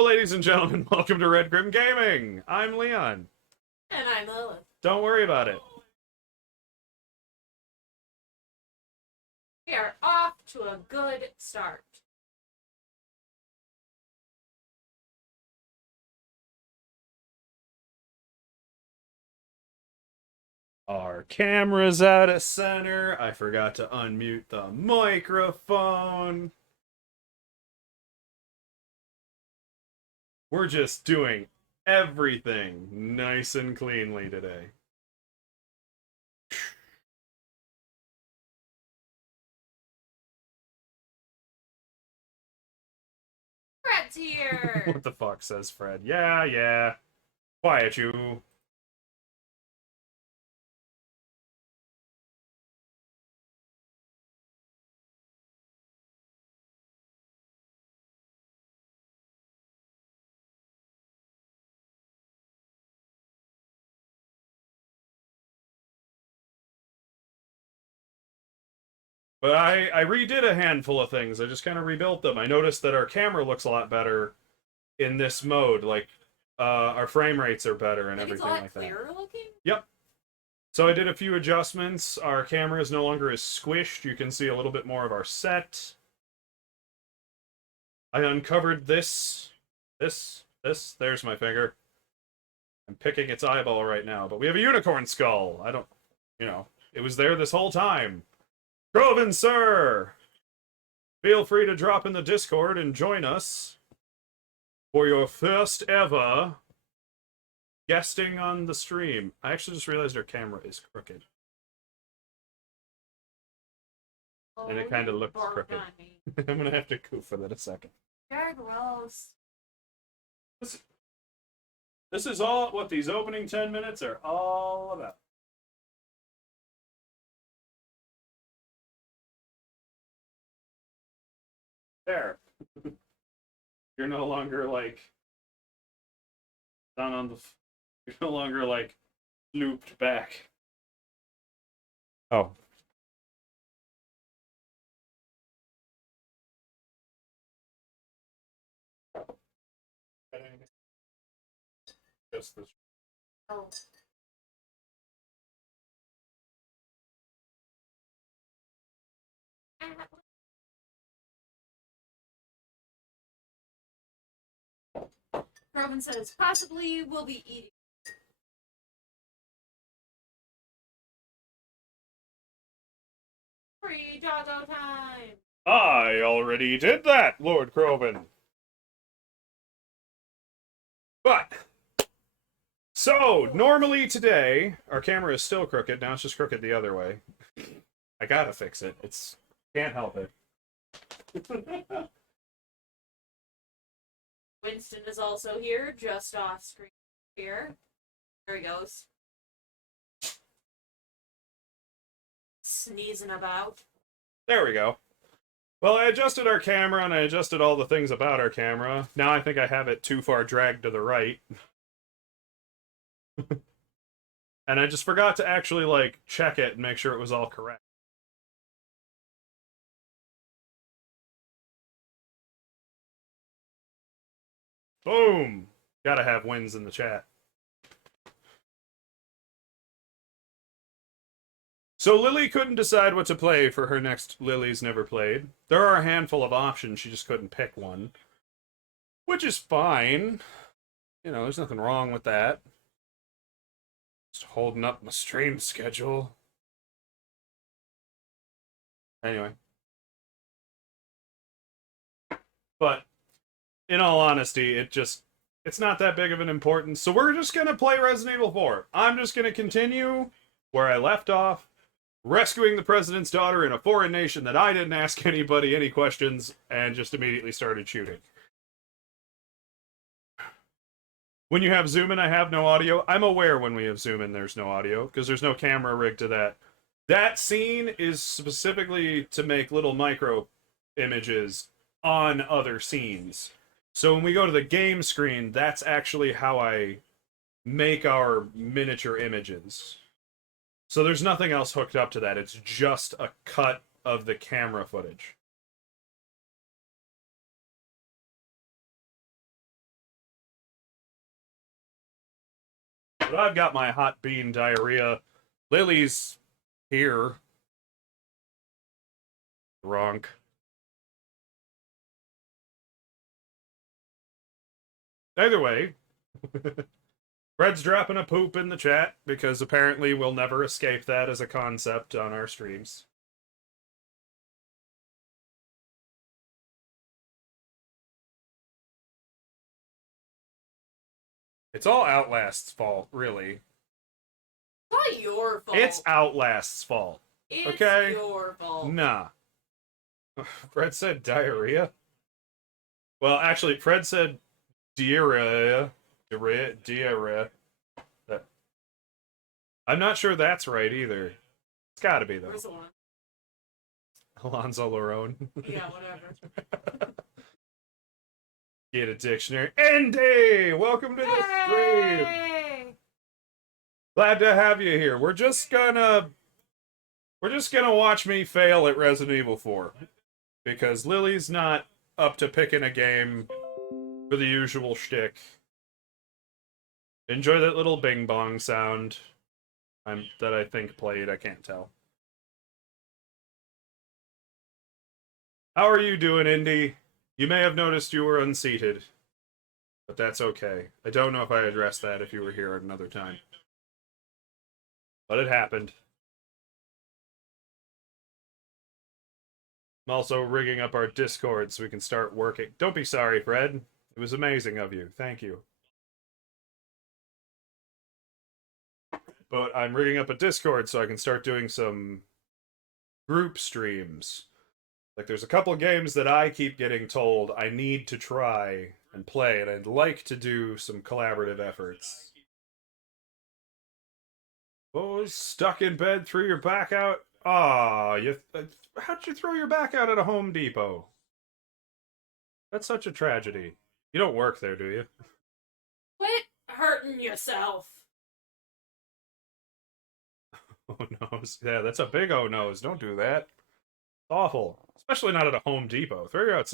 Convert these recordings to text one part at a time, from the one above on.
Hello, ladies and gentlemen. Welcome to Red Grim Gaming. I'm Leon. And I'm Lilith. Don't worry about it. We are off to a good start. Our camera's out of center. I forgot to unmute the microphone. We're just doing everything nice and cleanly today. Fred's here. What the fuck, says Fred. Yeah. Quiet you. But I redid a handful of things. I just kind of rebuilt them. I noticed that our camera looks a lot better in this mode. Like, our frame rates are better and everything like that. It's a lot clearer looking? Yep. So I did a few adjustments. Our camera is no longer as squished. You can see a little bit more of our set. I uncovered this. There's my finger. I'm picking its eyeball right now. But we have a unicorn skull. It was there this whole time. Groven, sir! Feel free to drop in the Discord and join us for your first ever guesting on the stream. I actually just realized our camera is crooked. And it kind of looks crooked. I'm gonna have to goof for that a second. You're gross. This is all what these opening 10 minutes are all about. There. You're no longer like down on the. You're no longer like looped back. Oh. Just this. Oh. Robin says, possibly we'll be eating. Free doggo time! I already did that, Lord Croven. But, so, normally today, our camera is still crooked. Now it's just crooked the other way. I gotta fix it. Can't help it. Winston is also here, just off screen here. There he goes. Sneezing about. There we go. Well, I adjusted our camera, and I adjusted all the things about our camera. Now I think I have it too far dragged to the right. And I just forgot to actually, check it and make sure it was all correct. Boom! Gotta have wins in the chat. So Lily couldn't decide what to play for her next Lily's Never Played. There are a handful of options, she just couldn't pick one. Which is fine. There's nothing wrong with that. Just holding up my stream schedule. Anyway. But, in all honesty, it's not that big of an importance. So we're just gonna play Resident Evil 4. I'm just gonna continue where I left off. Rescuing the president's daughter in a foreign nation that I didn't ask anybody any questions and just immediately started shooting. When you have zoom in, I have no audio. I'm aware when we have zoom in, there's no audio because there's no camera rigged to that. That scene is specifically to make little micro images on other scenes. So when we go to the game screen, that's actually how I make our miniature images. So there's nothing else hooked up to that. It's just a cut of the camera footage. But I've got my hot bean diarrhea. Lily's here. Drunk. Either way, Fred's dropping a poop in the chat because apparently we'll never escape that as a concept on our streams. It's all Outlast's fault, really. Not your fault. It's Outlast's fault. It's okay? Your fault. Nah. Fred said diarrhea. Well, actually, Fred said diarrhea. Diarrhea. I'm not sure that's right either. It's gotta be, though. Where's the one? Alonzo Larone. Yeah, whatever. Get a dictionary. Andy! Welcome to the stream! Glad to have you here. We're just gonna watch me fail at Resident Evil 4. Because Lily's not up to picking a game for the usual shtick. Enjoy that little bing bong sound that I think played. I can't tell. How are you doing, Indy? You may have noticed you were unseated. But that's okay. I don't know if I addressed that if you were here at another time. But it happened. I'm also rigging up our Discord so we can start working. Don't be sorry, Fred. It was amazing of you. Thank you. But I'm rigging up a Discord so I can start doing some group streams. Like, there's a couple games that I keep getting told I need to try and play, and I'd like to do some collaborative efforts. Oh, stuck in bed, threw your back out? Aw, how'd you throw your back out at a Home Depot? That's such a tragedy. You don't work there, do you? Quit hurting yourself. Oh no's. Yeah, that's a big oh no's. Don't do that. It's awful. Especially not at a Home Depot. Throw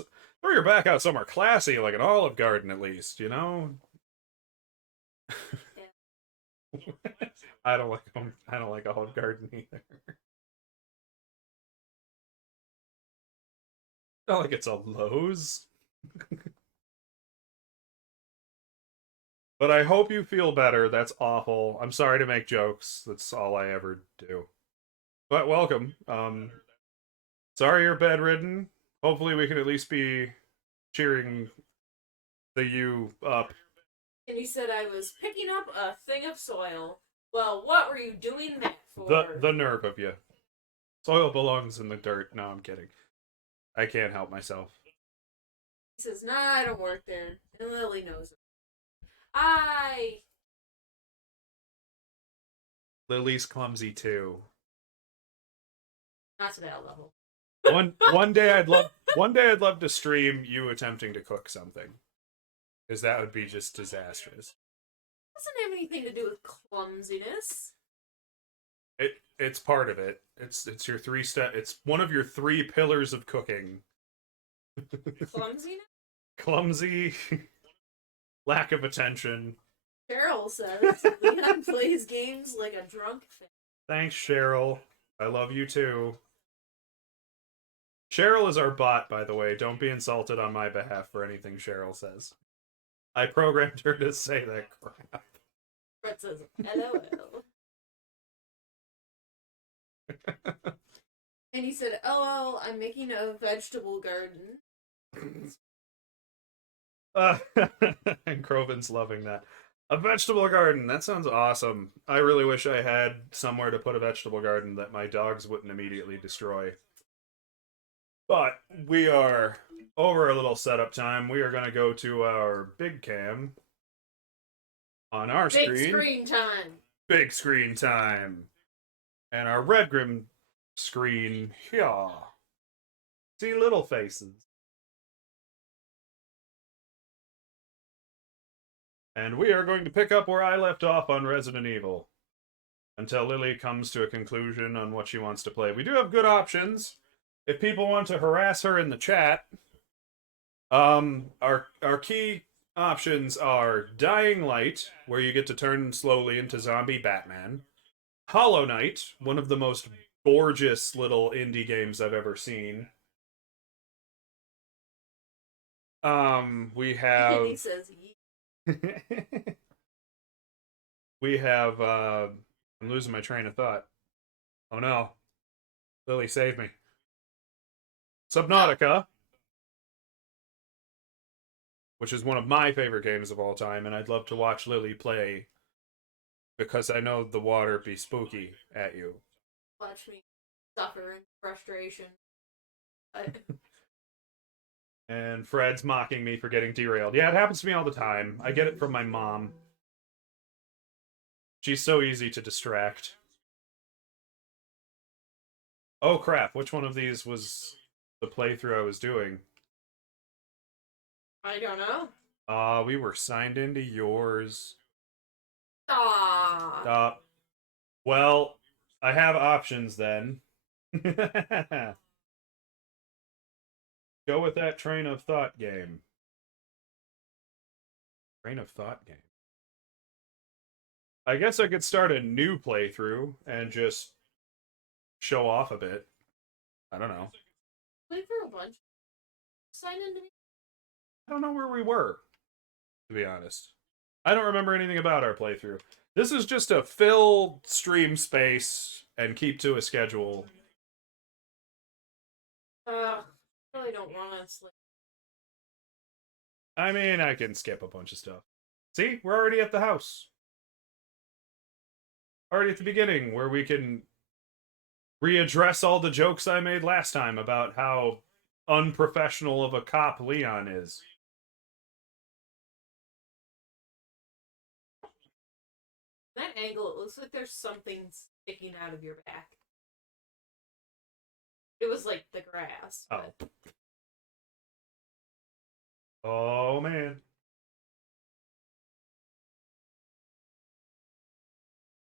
your back out somewhere classy, like an Olive Garden at least, you know? Yeah. I don't like Olive Garden either. Not like it's a Lowe's. But I hope you feel better. That's awful. I'm sorry to make jokes. That's all I ever do. But welcome. Sorry you're bedridden. Hopefully we can at least be cheering you up. And you said I was picking up a thing of soil. Well, what were you doing that for? The nerve of you. Soil belongs in the dirt. No, I'm kidding. I can't help myself. He says, nah, I don't work there. And Lily knows it. Lily's clumsy too. Not to that level. One day I'd love to stream you attempting to cook something. Because that would be just disastrous. It doesn't have anything to do with clumsiness. It's part of it. It's your it's one of your 3 pillars of cooking. Clumsiness? Clumsy, lack of attention. Cheryl says Leon plays games like a drunk fan. Thanks, Cheryl. I love you too. Cheryl is our bot, by the way. Don't be insulted on my behalf for anything Cheryl says. I programmed her to say that crap. Brett says, LOL. And he said, LOL, I'm making a vegetable garden. And Crovin's loving that. A vegetable garden. That sounds awesome. I really wish I had somewhere to put a vegetable garden that my dogs wouldn't immediately destroy. But we are over a little setup time. We are going to go to our big cam on our screen. Big screen time. Big screen time. And our Red Grim screen here. See little faces. And we are going to pick up where I left off on Resident Evil. Until Lily comes to a conclusion on what she wants to play. We do have good options. If people want to harass her in the chat, our key options are Dying Light, where you get to turn slowly into zombie Batman. Hollow Knight, one of the most gorgeous little indie games I've ever seen. We he have says, we have I'm losing my train of thought. Oh no. Lily, save me. Subnautica, which is one of my favorite games of all time, and I'd love to watch Lily play because I know the water be spooky at you. watch me suffer in frustration. And Fred's mocking me for getting derailed. Yeah, it happens to me all the time. I get it from my mom. She's so easy to distract. Oh crap, which one of these was the playthrough I was doing? I don't know. We were signed into yours. Ah. Well, I have options then. Go with that train of thought game. Train of thought game. I guess I could start a new playthrough and just show off a bit. I don't know. Wait for a bunch. Sign into me. I don't know where we were, to be honest. I don't remember anything about our playthrough. This is just to fill stream space and keep to a schedule. I really don't want to sleep. I mean, I can skip a bunch of stuff. See, we're already at the house. Already at the beginning, where we can readdress all the jokes I made last time about how unprofessional of a cop Leon is. That angle, it looks like there's something sticking out of your back. It was like the grass. Oh. But... Oh, man.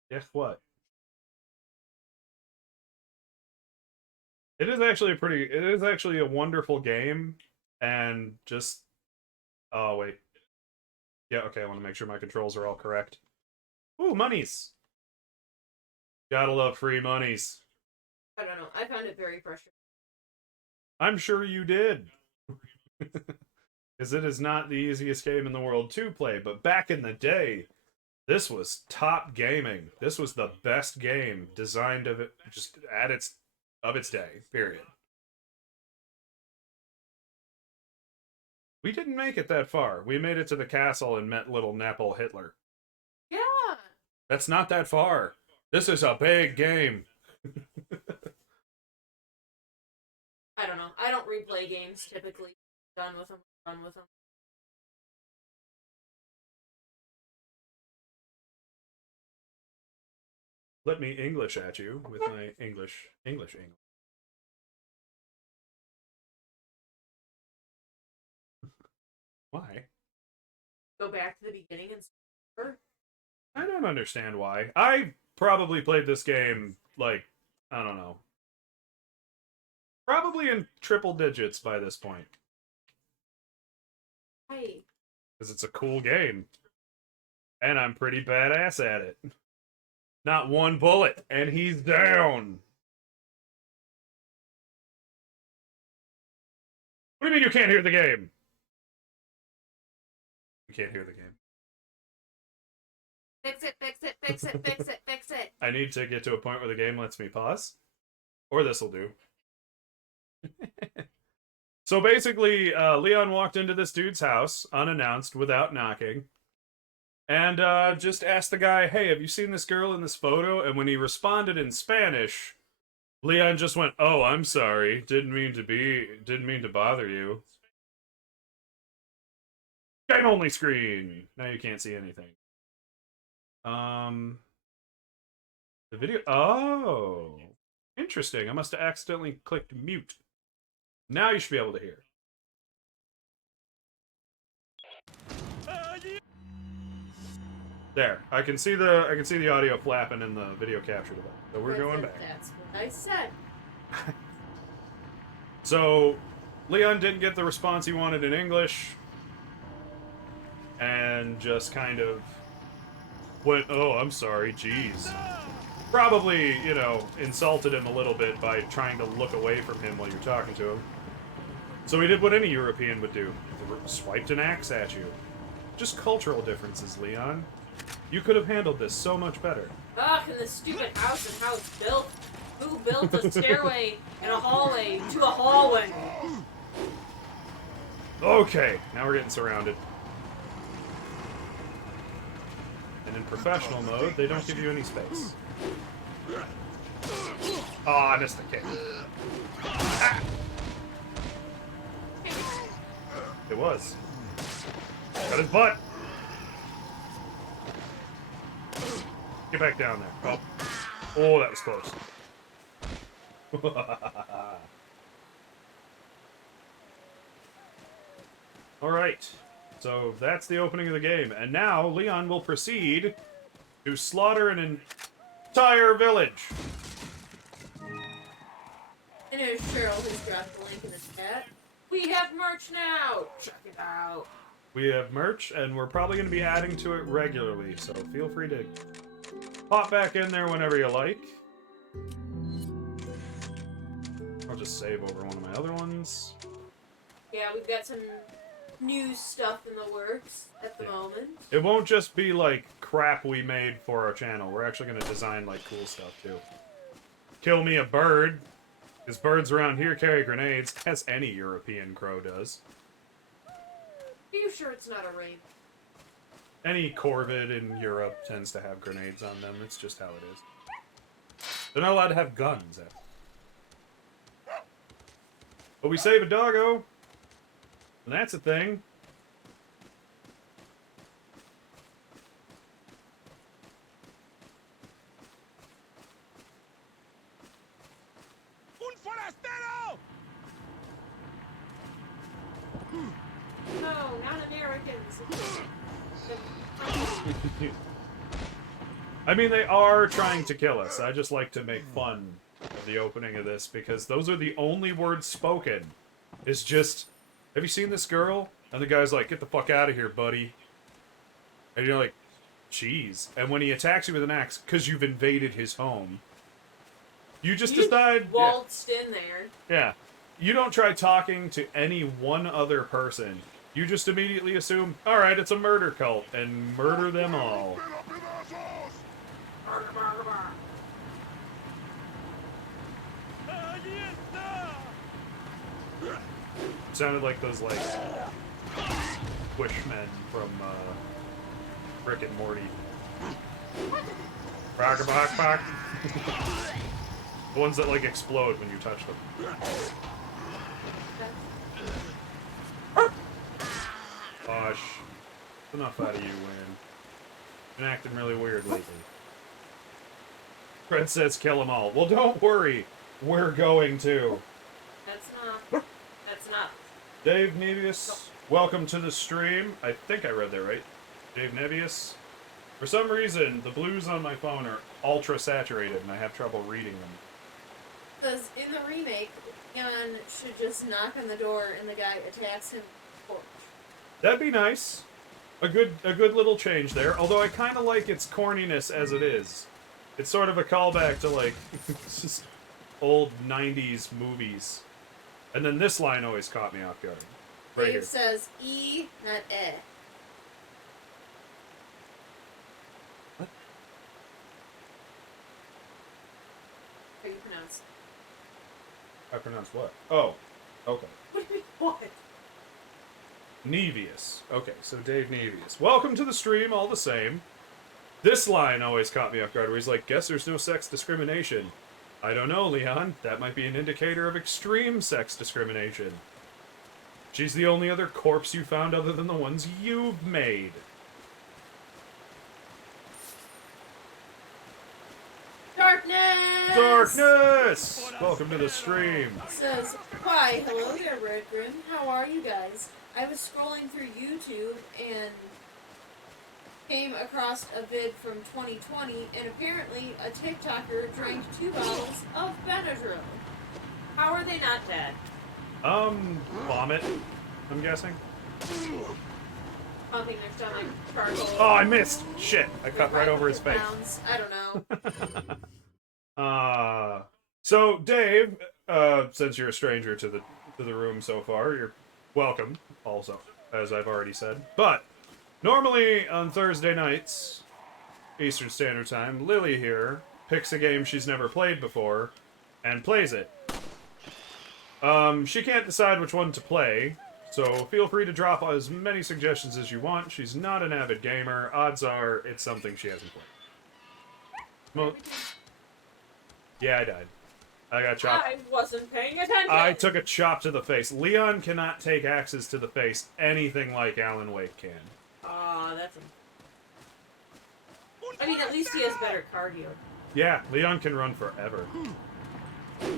Guess what? It is actually a wonderful game, and just, oh, wait. Yeah, okay, I want to make sure my controls are all correct. Ooh, monies! Gotta love free monies. I don't know. I found it very frustrating. I'm sure you did. Because it is not the easiest game in the world to play, but back in the day, this was top gaming. This was the best game designed of it just at its day, period. We didn't make it that far. We made it to the castle and met little Napple Hitler. Yeah. That's not that far. This is a big game. I don't know. I don't replay games typically. Done with them. Done with them. Let me English at you with my English. Why? Go back to the beginning and start. I don't understand why. I probably played this game, like, I don't know. Probably in triple digits by this point. Hey. Because it's a cool game. And I'm pretty badass at it. Not one bullet, and he's down. What do you mean you can't hear the game? You can't hear the game. Fix it, fix it, fix it, fix it, fix it. I need to get to a point where the game lets me pause. Or this'll do. So basically, Leon walked into this dude's house, unannounced, without knocking, and just asked the guy, hey, have you seen this girl in this photo? And when he responded in Spanish, Leon just went, oh, I'm sorry. Didn't mean to bother you. Game only screen. Now you can't see anything. The video, oh, interesting. I must have accidentally clicked mute. Now you should be able to hear. There, I can see the audio flapping in the video capture device. So we're going back. That's what I said. So, Leon didn't get the response he wanted in English. and just kind of went, oh, I'm sorry, jeez. Probably, you know, insulted him a little bit by trying to look away from him while you're talking to him. So he did what any European would do. Swiped an axe at you. Just cultural differences, Leon. You could have handled this so much better. Ugh, and this stupid house and how it's built. Who built a stairway and a hallway to a hallway? Okay, now we're getting surrounded. And in professional mode, they don't give you any space. Oh, I missed the kick. Ah! It was. Got his butt. Get back down there. Oh, that was close. Alright. So that's the opening of the game. And now Leon will proceed to slaughter an entire village. And there's Cheryl who's dropped the link in the chat. We have merch now! Check it out. We have merch, and we're probably going to be adding to it regularly, so feel free to pop back in there whenever you like. I'll just save over one of my other ones. Yeah, we've got some new stuff in the works at the moment. It won't just be like crap we made for our channel. We're actually going to design like cool stuff too. Kill me a bird. Because birds around here carry grenades, as any European crow does. Are you sure it's not a rain? Any corvid in Europe tends to have grenades on them. It's just how it is. They're not allowed to have guns. But we save a doggo. And that's a thing. Un forastero! No, not Americans. I mean, they are trying to kill us. I just like to make fun of the opening of this because those are the only words spoken. It's just, have you seen this girl? And the guy's like, get the fuck out of here, buddy. And you're like, jeez. And when he attacks you with an axe, because you've invaded his home, you just decide... waltzed in there. Yeah. You don't try talking to any one other person. You just immediately assume, alright, it's a murder cult, and murder them all. Sounded like those, like, Squishmen from, Rick and Morty. Rock-a-bock-bock. The ones that, like, explode when you touch them. Gosh. Enough out of you, Win. Been acting really weird lately. Fred says kill them all. Well, don't worry. We're going to. That's not. Dave Nevius, welcome to the stream. I think I read that right. Dave Nevius. For some reason, the blues on my phone are ultra saturated and I have trouble reading them. Because in the remake, Leon should just knock on the door and the guy attacks him. That'd be nice. A good little change there. Although I kind of like its corniness as it is. It's sort of a callback to like just old 90s movies. And then this line always caught me off guard. Right Dave here. says E, not E. What? How do you pronounce? I pronounced what? Oh, okay. What do you mean, what? Nevius. Okay, so Dave Nevius. Welcome to the stream, all the same. This line always caught me off guard, where he's like, guess there's no sex discrimination. I don't know, Leon. That might be an indicator of extreme sex discrimination. She's the only other corpse you found other than the ones you've made. Darkness! Darkness! Welcome to the stream. Says, why, hello there, Redgrim. How are you guys? I was scrolling through YouTube and came across a vid from 2020, and apparently a TikToker drank 2 bottles of Benadryl. How are they not dead? Vomit, I'm guessing. pumping their stomach, charcoal. Oh, I missed! Shit, I cut right over his face. Pounds. I don't know. So Dave, since you're a stranger to the room so far, you're welcome. Also, as I've already said, but normally on Thursday nights, Eastern Standard Time, Lily here picks a game she's never played before and plays it. She can't decide which one to play, so feel free to drop as many suggestions as you want. She's not an avid gamer. Odds are it's something she hasn't played. Yeah, I died. I got chopped. I wasn't paying attention. I took a chop to the face. Leon cannot take axes to the face anything like Alan Wake can. Aw, that's I mean, at least he has better cardio. Yeah, Leon can run forever.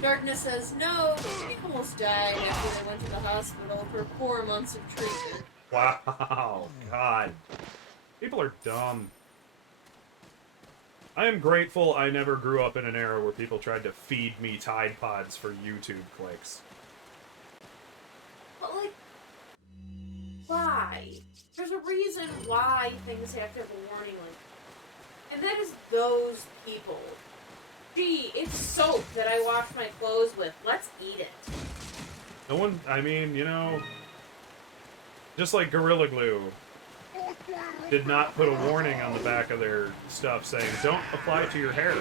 Darkness says, no, he almost died after they went to the hospital for 4 months of treatment. Wow, God. People are dumb. I am grateful I never grew up in an era where people tried to feed me Tide Pods for YouTube clicks. But, like, why? There's a reason why things have to have a warning, like, and that is those people. Gee, it's soap that I wash my clothes with. Let's eat it. No one, I mean, you know, just like Gorilla Glue did not put a warning on the back of their stuff saying, don't apply to your hair.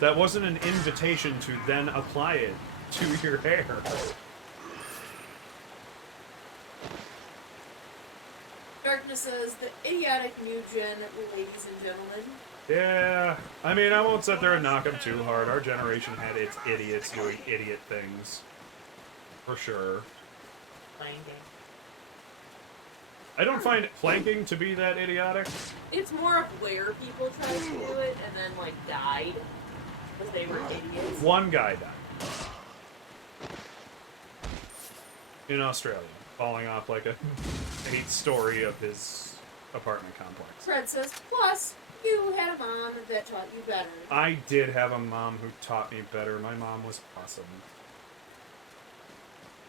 That wasn't an invitation to then apply it to your hair. Darkness says, the idiotic new gen, ladies and gentlemen. Yeah, I mean, I won't sit there and knock them too hard. Our generation had its idiots doing idiot things. For sure. Playing game. I don't find planking to be that idiotic. It's more of where people tried to do it and then, like, died. Because they were idiots. One guy died. In Australia. Falling off like a 8th story of his apartment complex. Fred says, plus, you had a mom that taught you better. I did have a mom who taught me better. My mom was awesome.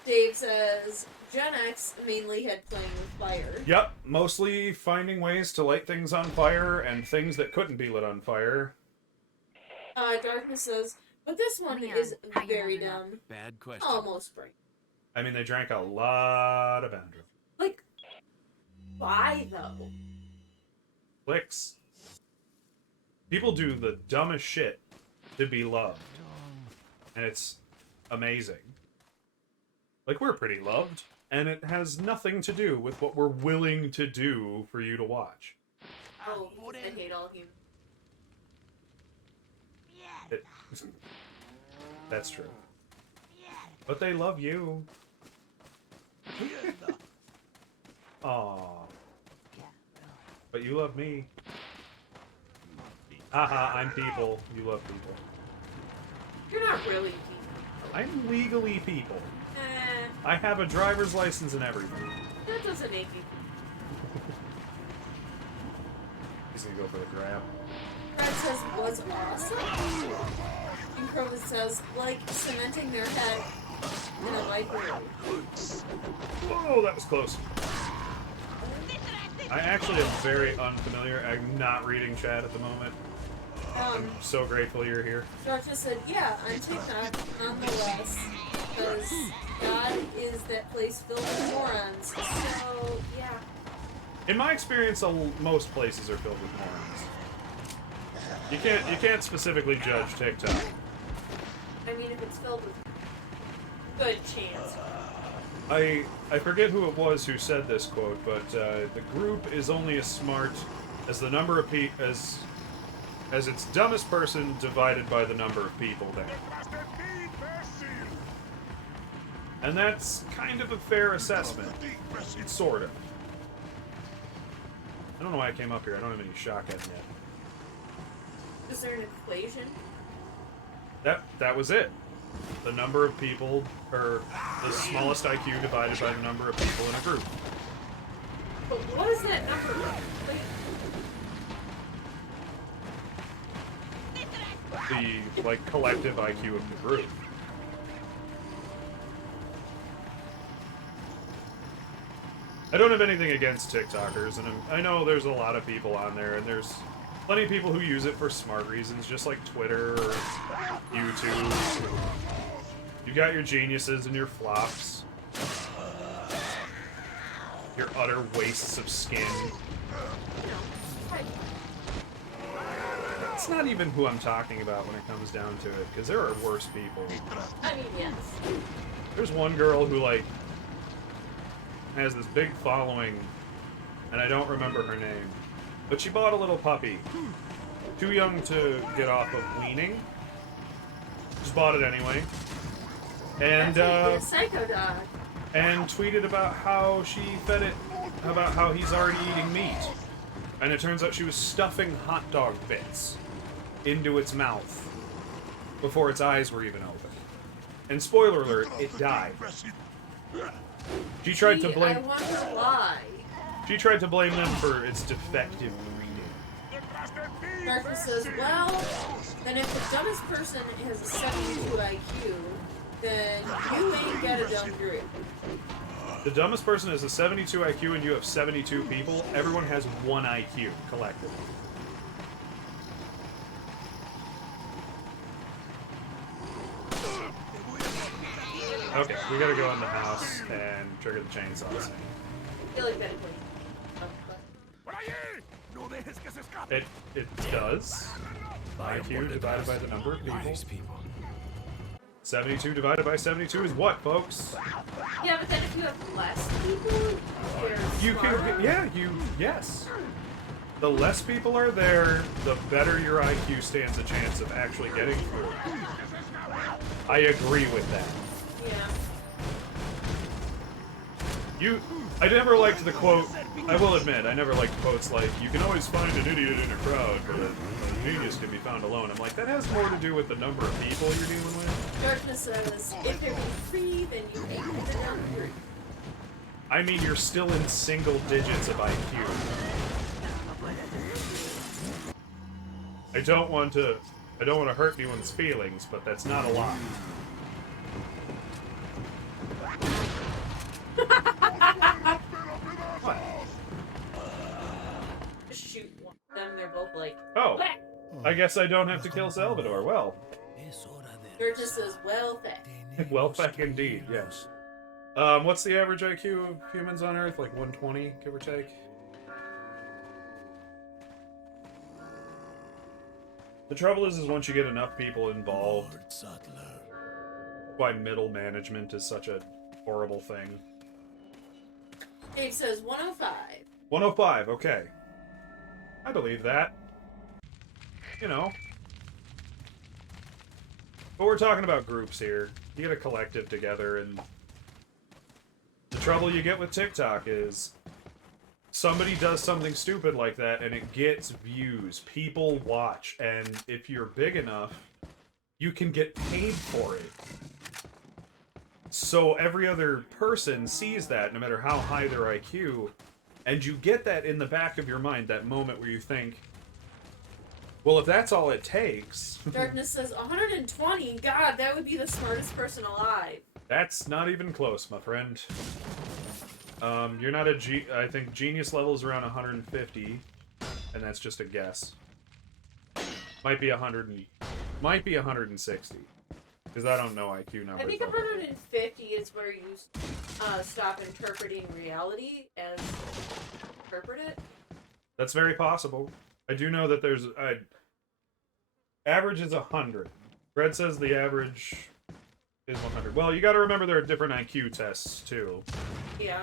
Dave says, Gen X mainly had playing with fire. Yep, mostly finding ways to light things on fire and things that couldn't be lit on fire. Darkness says, but this one is very dumb. Bad question. Almost bright. I mean, they drank a lot of Benadryl. Like, why though? Clicks. People do the dumbest shit to be loved. And it's amazing. Like, we're pretty loved, and it has nothing to do with what we're willing to do for you to watch. Oh, I hate all humans. That's true. But they love you. Aww. But you love me. Haha, I'm people. You love people. You're not really people. I'm legally people. Eh, I have a driver's license and everything. that doesn't make you. He's gonna go for the grab. Fred says, was awesome. And Crowley says, like cementing their head in a microwave. Whoa, that was close. I actually am very unfamiliar. I'm not reading chat at the moment. I'm so grateful you're here. Georgia said, yeah, on TikTok, nonetheless, because God is that place filled with morons. So, yeah. In my experience, most places are filled with morons. You can't specifically judge TikTok. I mean, if it's filled with good chance. I forget who it was who said this quote, but the group is only as smart as the number of as its dumbest person divided by the number of people there. And that's kind of a fair assessment. Sort of. I don't know why I came up here. I don't have any shotgun yet. Is there an equation? That was it. The number of people, or the smallest IQ divided by the number of people in a group. But what is that number? The, like, collective IQ of the group. I don't have anything against TikTokers, and I know there's a lot of people on there, and there's plenty of people who use it for smart reasons, just like Twitter or YouTube. You got your geniuses and your flops. Your utter wastes of skin. It's not even who I'm talking about when it comes down to it, because there are worse people. I mean, yes. There's one girl who, like, has this big following, and I don't remember her name. But she bought a little puppy. Too young to get off of weaning. Just bought it anyway. And, psycho dog. And tweeted about how she fed it, about how he's already eating meat. And it turns out she was stuffing hot dog bits into its mouth before its eyes were even open. And spoiler alert, it died. She tried to blame. I wonder why. She tried to blame them for its defective breeding. Darkness says, well, then if the dumbest person has a 72 IQ, then you ain't got a dumb group. The dumbest person has a 72 IQ and you have 72 people. Everyone has 1 IQ collectively. Okay, we gotta go in the house and trigger the chainsaws. It does. IQ divided by the number of people. 72 divided by 72 is what, folks? Yeah, but then if you have less people, yes. The less people are there, the better your IQ stands a chance of actually getting through. I agree with that. Yeah. I never liked the quote, I will admit, I never liked quotes like, you can always find an idiot in a crowd, but a genius can be found alone. I'm like, that has more to do with the number of people you're dealing with. Darkness says, if there were 3, then you ain't the dumb group. I mean, you're still in single digits of IQ. I don't want to hurt anyone's feelings, but that's not a lot. What? Shoot them, they're both like, oh, I guess I don't have to kill Salvador. Well. Darkness says, well, feck. Well, feck indeed, yes. What's the average IQ of humans on Earth? Like 120, give or take? The trouble is once you get enough people involved, why middle management is such a horrible thing. Dave says 105. 105, okay. I believe that. You know. But we're talking about groups here. You get a collective together, and the trouble you get with TikTok is somebody does something stupid like that, and it gets views. People watch, and if you're big enough, you can get paid for it. So every other person sees that, no matter how high their IQ, and you get that in the back of your mind, that moment where you think, well, if that's all it takes... Darkness says 120? God, that would be the smartest person alive. That's not even close, my friend. You're not I think genius level is around 150, and that's just a guess. Might be 160. Because I don't know IQ numbers. I think 150 is where you stop interpreting reality as interpret it. That's very possible. I do know that there's... average is 100. Red says the average is 100. Well, you gotta remember there are different IQ tests, too. Yeah.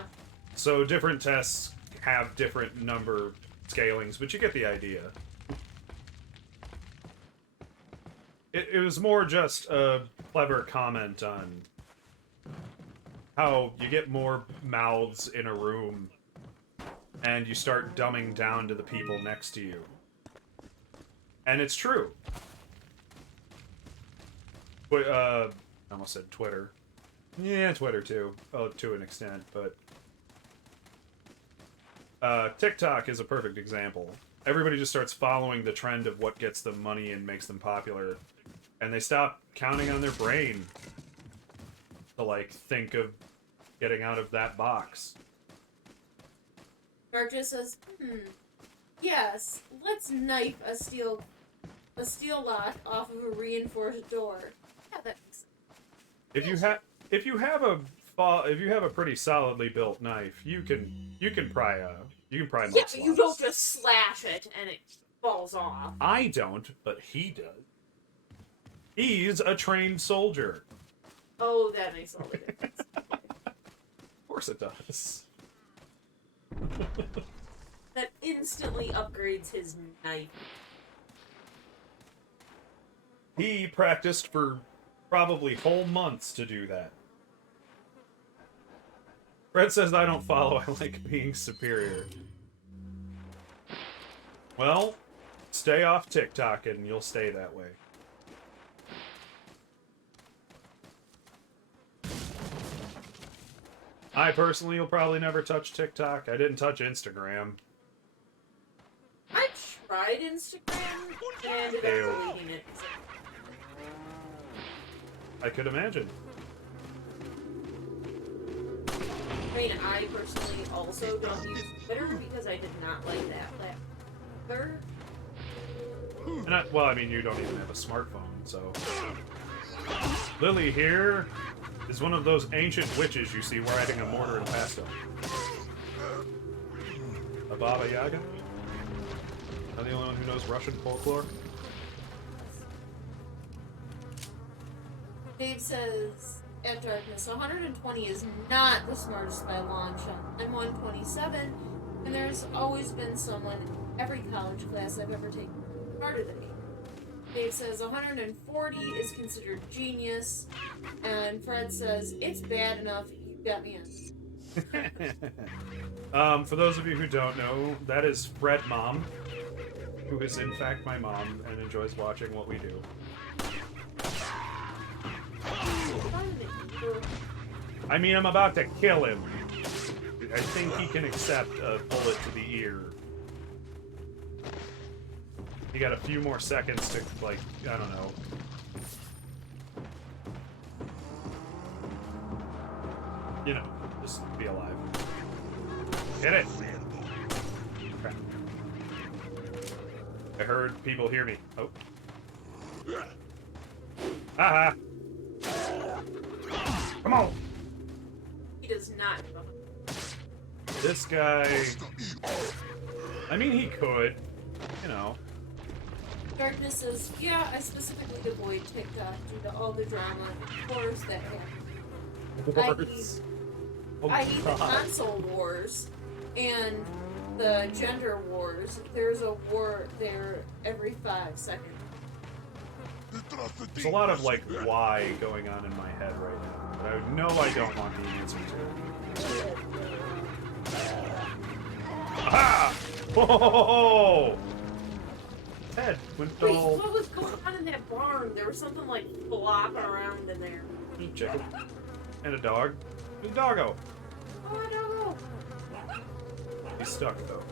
So different tests have different number scalings, but you get the idea. It was more just a clever comment on how you get more mouths in a room and you start dumbing down to the people next to you. And it's true. But, I almost said Twitter. Yeah, Twitter too. Oh, to an extent, but... TikTok is a perfect example. Everybody just starts following the trend of what gets them money and makes them popular. And they stop counting on their brain to, like, think of getting out of that box. Darkness says, yes, let's knife a steel lock off of a reinforced door. Yeah, that makes sense. If you have a pretty solidly built knife, you can pry most Yeah, but you don't locks. just slash it and it falls off. I don't, but he does. He's a trained soldier. Oh, that makes all the difference. Of course it does. That instantly upgrades his knife. He practiced for probably whole months to do that. Fred says I don't follow, I like being superior. Well, stay off TikTok and you'll stay that way. I personally will probably never touch TikTok. I didn't touch Instagram. I tried Instagram and ended up deleting it. I could imagine. I mean, I personally also don't use Twitter because I did not like that platform. Well, I mean, you don't even have a smartphone, so... Lily here is one of those ancient witches you see riding a mortar and pestle. A Baba Yaga? I'm the only one who knows Russian folklore? Dave says, at Darkness, 120 is not the smartest by a long shot. I'm 127, and there's always been someone in every college class I've ever taken smarter than me. Dave says 140 is considered genius, and Fred says, it's bad enough, you got me on. For those of you who don't know, that is Fred Mom, who is in fact my mom and enjoys watching what we do. I mean, I'm about to kill him. I think he can accept a bullet to the ear. You got a few more seconds to, like, I don't know. You know, just be alive. Hit it! Crap. I heard people hear me. Oh. Haha! Come on! He does not. This guy... I mean, he could. You know. Darkness says, yeah, I specifically avoid TikTok due to all the drama and wars that happen. I.e. the console wars and the gender wars. There's a war there every 5 seconds. There's a lot of, like, why going on in my head right now, but I know I don't want the answer to. Aha! Whoa! Head went Wait, all... what was going on in that barn? There was something, like, flopping around in there. There's a chicken. And a dog. There's a doggo. Oh, I don't know. He's stuck, though.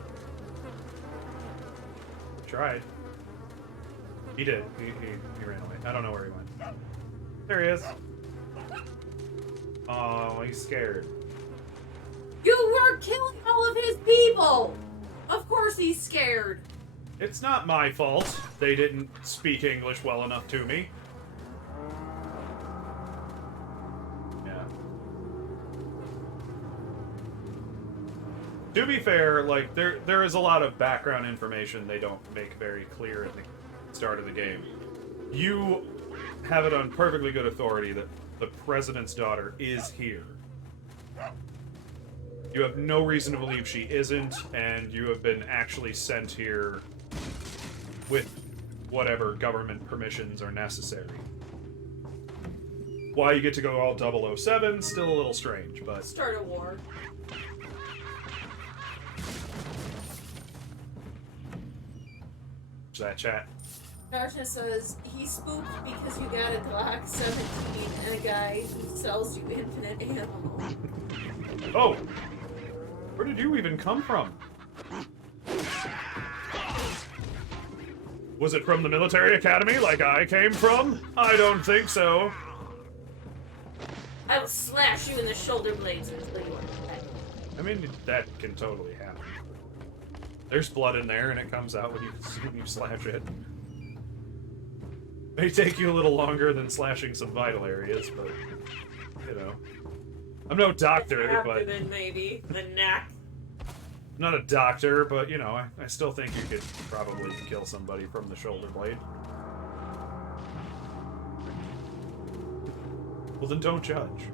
Tried. He did. He ran away. I don't know where he went. There he is. Oh, he's scared. You were killing all of his people! Of course he's scared. It's not my fault. They didn't speak English well enough to me. Yeah. To be fair, like, there is a lot of background information they don't make very clear at the start of the game. You have it on perfectly good authority that the president's daughter is here. You have no reason to believe she isn't, and you have been actually sent here with whatever government permissions are necessary. Why you get to go all 007, still a little strange, but... Start a war. What's that, chat? Darkness says, he spooked because you got a Glock 17 and a guy who sells you infinite ammo. Oh! Where did you even come from? Was it from the military academy like I came from? I don't think so. I will slash you in the shoulder blades and kill you on the head. I mean, that can totally happen. There's blood in there, and it comes out when you slash it. May take you a little longer than slashing some vital areas, but, you know. I'm no doctor, but... Abdomen, maybe. The neck. I'm not a doctor, but, you know, I still think you could probably kill somebody from the shoulder blade. Well, then don't judge.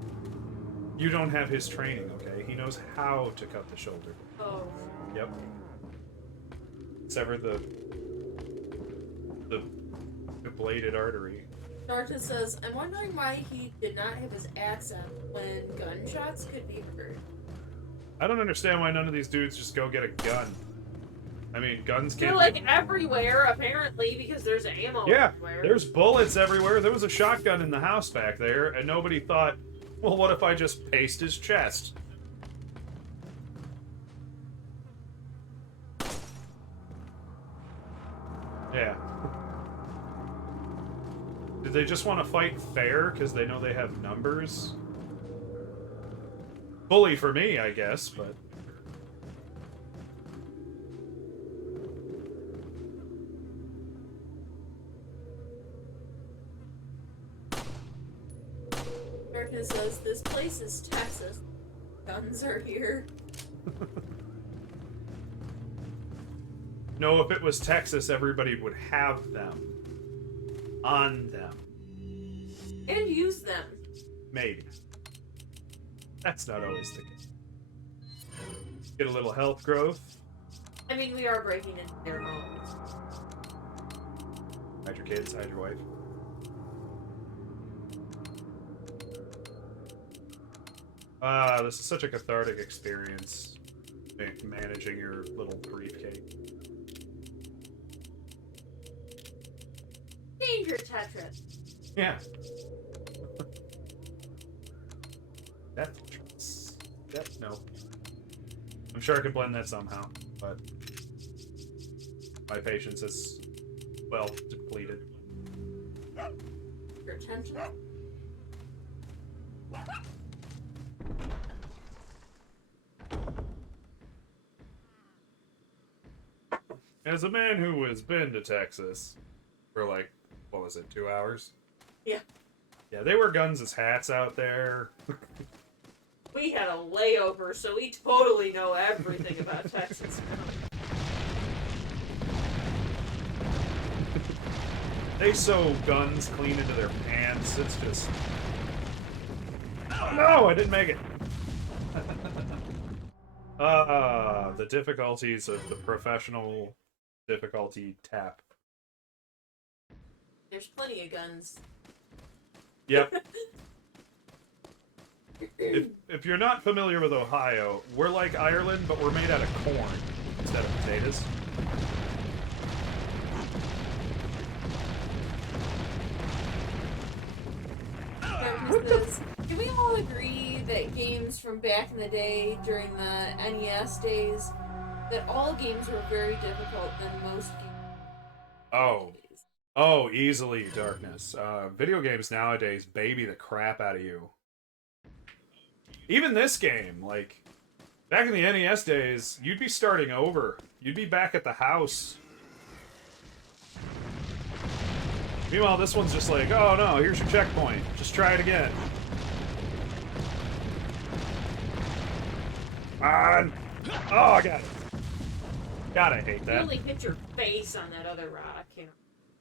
You don't have his training, okay? He knows how to cut the shoulder. Oh. Yep. Sever the bladed artery. Darta says, I'm wondering why he did not have his axe up when gunshots could be heard. I don't understand why none of these dudes just go get a gun. I mean, guns can't. They're like everywhere, apparently, because there's ammo everywhere. There's bullets everywhere. There was a shotgun in the house back there, and nobody thought, well, what if I just paced his chest? Yeah. Did they just want to fight fair because they know they have numbers? Bully for me, I guess, but... Darkness says, this place is Texas. Guns are here. No, if it was Texas, everybody would have them. On them. And use them. Maybe. That's not always the case. Get a little health growth. I mean, we are breaking into their homes. Hide your kids, hide your wife. This is such a cathartic experience. Managing your little briefcase. Danger Tetris. Yeah. Death. No. I'm sure I could blend that somehow, but my patience is, well, depleted. Your attention. As a man who has been to Texas for like, what was it, 2 hours? Yeah. Yeah, they wear guns as hats out there. We had a layover, so we totally know everything about Texas. They sew guns clean into their pants. It's just... Oh no, I didn't make it. The difficulties of the professional difficulty tap. There's plenty of guns. Yep. If you're not familiar with Ohio, we're like Ireland, but we're made out of corn instead of potatoes. Can we all agree that games from back in the day, during the NES days, that all games were very difficult than most games? Oh, easily, Darkness. Video games nowadays baby the crap out of you. Even this game, like, back in the NES days, you'd be starting over. You'd be back at the house. Meanwhile, this one's just like, oh no, here's your checkpoint. Just try it again. Come on! Oh, I got it. God, I hate You that. really hit your face on that other rock, you know.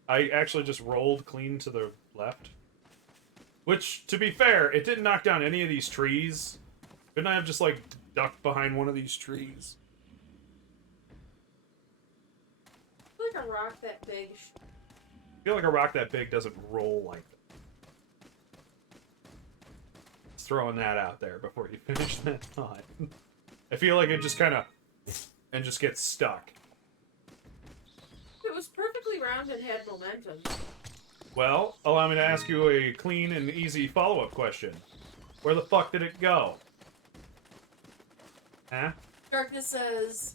I actually just rolled clean to the left. Which, to be fair, it didn't knock down any of these trees. Couldn't I have just, like, ducked behind one of these trees? I feel like a rock that big. I feel like a rock that big doesn't roll like that. Just throwing that out there before you finish that thought. I feel like it just kind of... and just gets stuck. It was perfectly round and had momentum. Well, allow me to ask you a clean and easy follow-up question. Where the fuck did it go? Huh? Darkness says,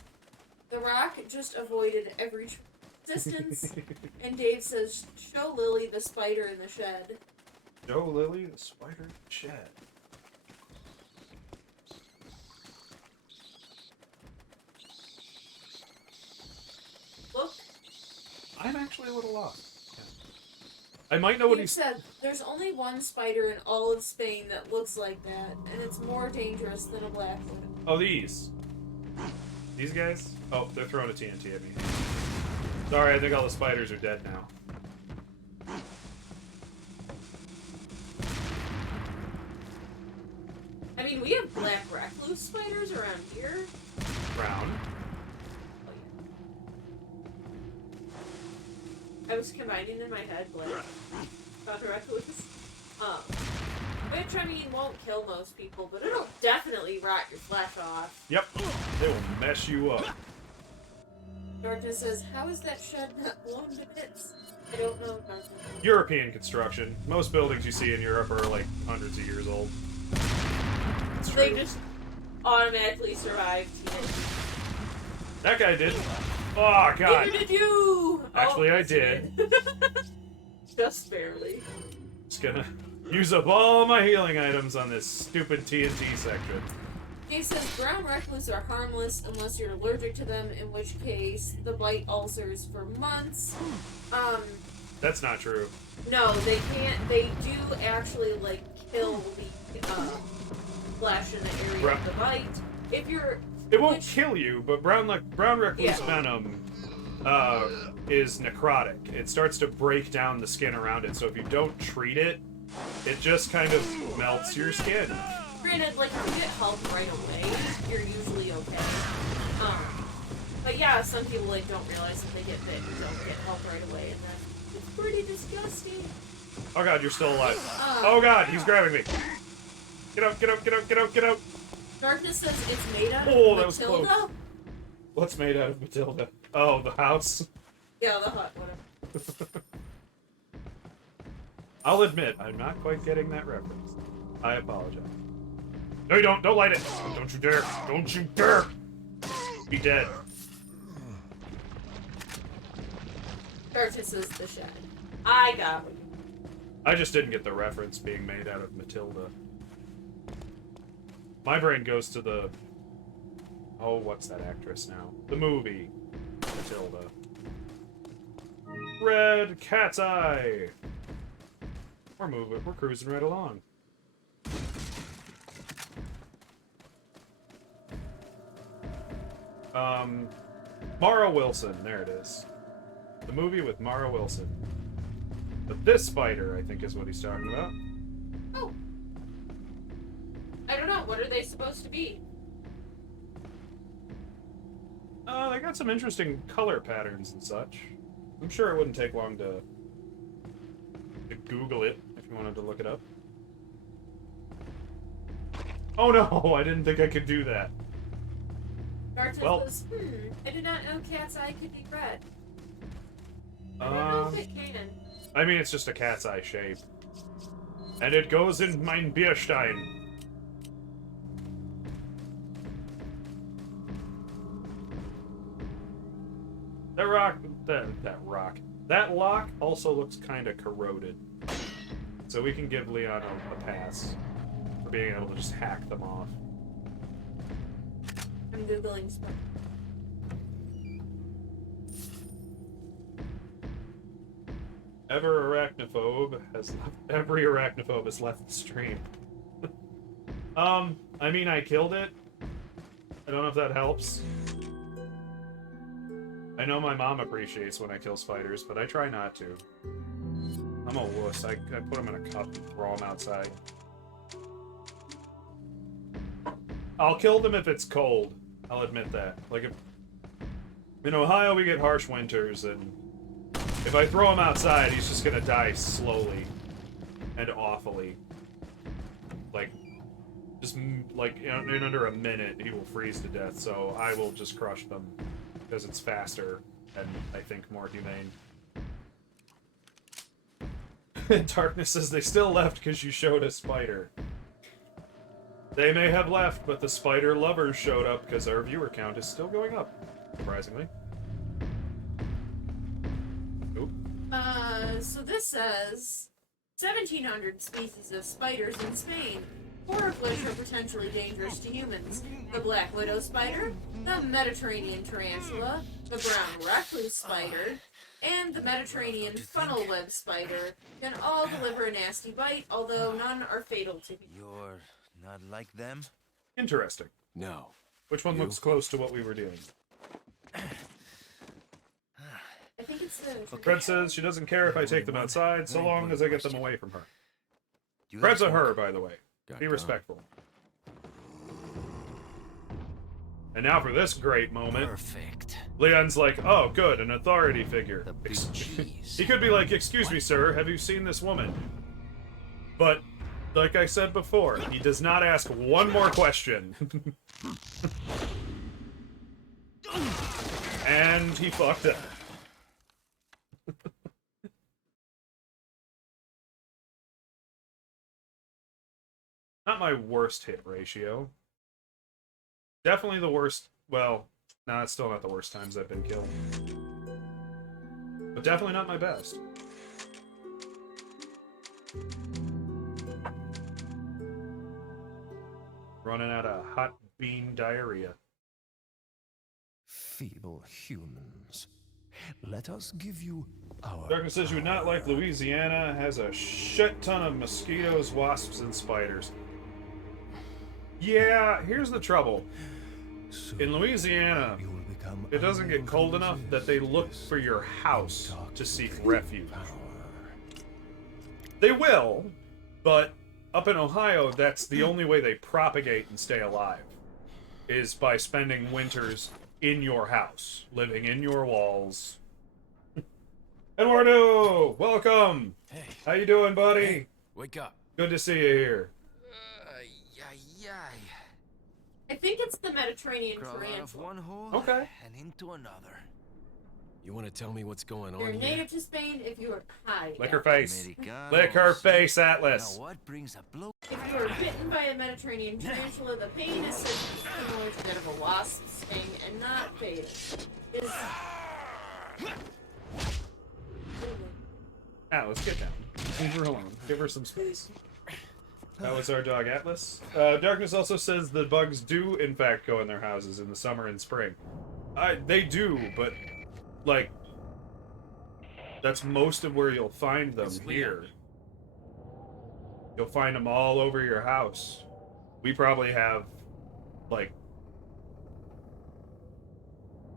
the rock just avoided every distance. And Dave says, show Lily the spider in the shed. Show Lily the spider in the shed. I'm actually a little lost. Yeah. I might know what He he's... said there's only one spider in all of Spain that looks like that, and it's more dangerous than a black widow. Oh, these. These guys? Oh, they're throwing a TNT at me. Sorry, I think all the spiders are dead now. I mean, we have black recluse spiders around here. Brown. Oh, yeah. I was combining in my head black recluse. Which, I mean, won't kill most people, but it'll definitely rot your flesh off. Yep. They will mess you up. Darkness says, how is that shed not blown to bits? I don't know, Darkness. European construction. Most buildings you see in Europe are like hundreds of years old. It's true. They just automatically survived. That guy did. Oh, God. Neither did you! Actually, I yes, did. you Just barely. Just gonna use up all my healing items on this stupid TNT section. He says brown recluse are harmless unless you're allergic to them, in which case the bite ulcers for months. That's not true. No, they can't. They do actually like kill the flesh in the area of the bite. If you're, it won't kill you, but brown recluse venom is necrotic. It starts to break down the skin around it. So if you don't treat it, it just kind of melts your skin. Granted, like if you get help right away, you're usually okay. But yeah, some people like don't realize that they get bit and don't get help right away, and that's pretty disgusting. Oh God, you're still alive. Oh God, he's grabbing me. Get out, get out, get out, get out, get out. Darkness says it's made out of That was Matilda. close. What's made out of Matilda? Oh, the house. Yeah, the hut, whatever. I'll admit, I'm not quite getting that reference. I apologize. No, you don't. Don't light it. Don't you dare. Don't you dare. Be dead. Darkness is the shed. I got it. I just didn't get the reference being made out of Matilda. My brain goes to the... Oh, what's that actress now? The movie. Matilda. Red Cat's Eye! We're moving. We're cruising right along. Mara Wilson. There it is. The movie with Mara Wilson. But this spider, I think, is what he's talking about. Oh. I don't know. What are they supposed to be? They got some interesting color patterns and such. I'm sure it wouldn't take long to Google it if you wanted to look it up. Oh no, I didn't think I could do that. Darkness says, I did not know cat's eye could be red. I don't know if it can. I mean, it's just a cat's eye shape. And it goes in mein Bierstein. That lock also looks kind of corroded. So we can give Leon a pass for being able to just hack them off. I'm Googling spider. Every arachnophobe has left the stream. I mean, I killed it. I don't know if that helps. I know my mom appreciates when I kill spiders, but I try not to. I'm a wuss. I put them in a cup and throw them outside. I'll kill them if it's cold. I'll admit that. Like, if... In Ohio, we get harsh winters, and if I throw him outside, he's just gonna die slowly and awfully. Like, just like in under a minute, he will freeze to death. So I will just crush them because it's faster and I think more humane. Darkness says they still left because you showed a spider. They may have left, but the spider lovers showed up because our viewer count is still going up, surprisingly. So this says 1,700 species of spiders in Spain, 4 of which are potentially dangerous to humans. The black widow spider, the Mediterranean tarantula, the brown recluse spider, and the Mediterranean funnel web spider can all deliver a nasty bite, although none are fatal to humans. You're not like them? Interesting. No. Which one You? looks close to what we were doing? I think it's the... Fred says she doesn't care if I take them outside, so long as I get them away from her. You Fred's a have her, by the way. Got Be gone. respectful. And now for this great moment. perfect. Leon's like, oh, good, an authority figure. The big cheese. He could be like, excuse me, sir, have you seen this woman? But, like I said before, he does not ask one more question. And he fucked up. Not my worst hit ratio. Definitely the worst. Well, no, it's still not the worst times I've been killed. But definitely not my best. Running out of hot bean diarrhea. Feeble humans. Let us give you our... Darkness says you would not like Louisiana. Has a shit ton of mosquitoes, wasps, and spiders. Yeah, here's the trouble. Soon In Louisiana, you will become it doesn't get cold enough that they look for your house to seek refuge. They will, but up in Ohio, that's the only way they propagate and stay alive, is by spending winters in your house, living in your walls. Eduardo, welcome. Hey, How you doing, buddy? hey, wake up. Good to see you here. I think it's the Mediterranean Crawl out of tarantula. one hole Okay. and into another. You want to tell me what's going You're on here? native to Spain if you are high. Lick her face. Americanos. Lick her face, Atlas. Now what brings a blow? If you are bitten by a Mediterranean tarantula, the pain is said to be similar to that of a wasp sting and not fatal. Is Atlas, get down. Leave her alone. Give her some space. That was our dog Atlas. Darkness also says the bugs do, in fact, go in their houses in the summer and spring. They do, but, like, that's most of where you'll find them here. You'll find them all over your house. We probably have, like,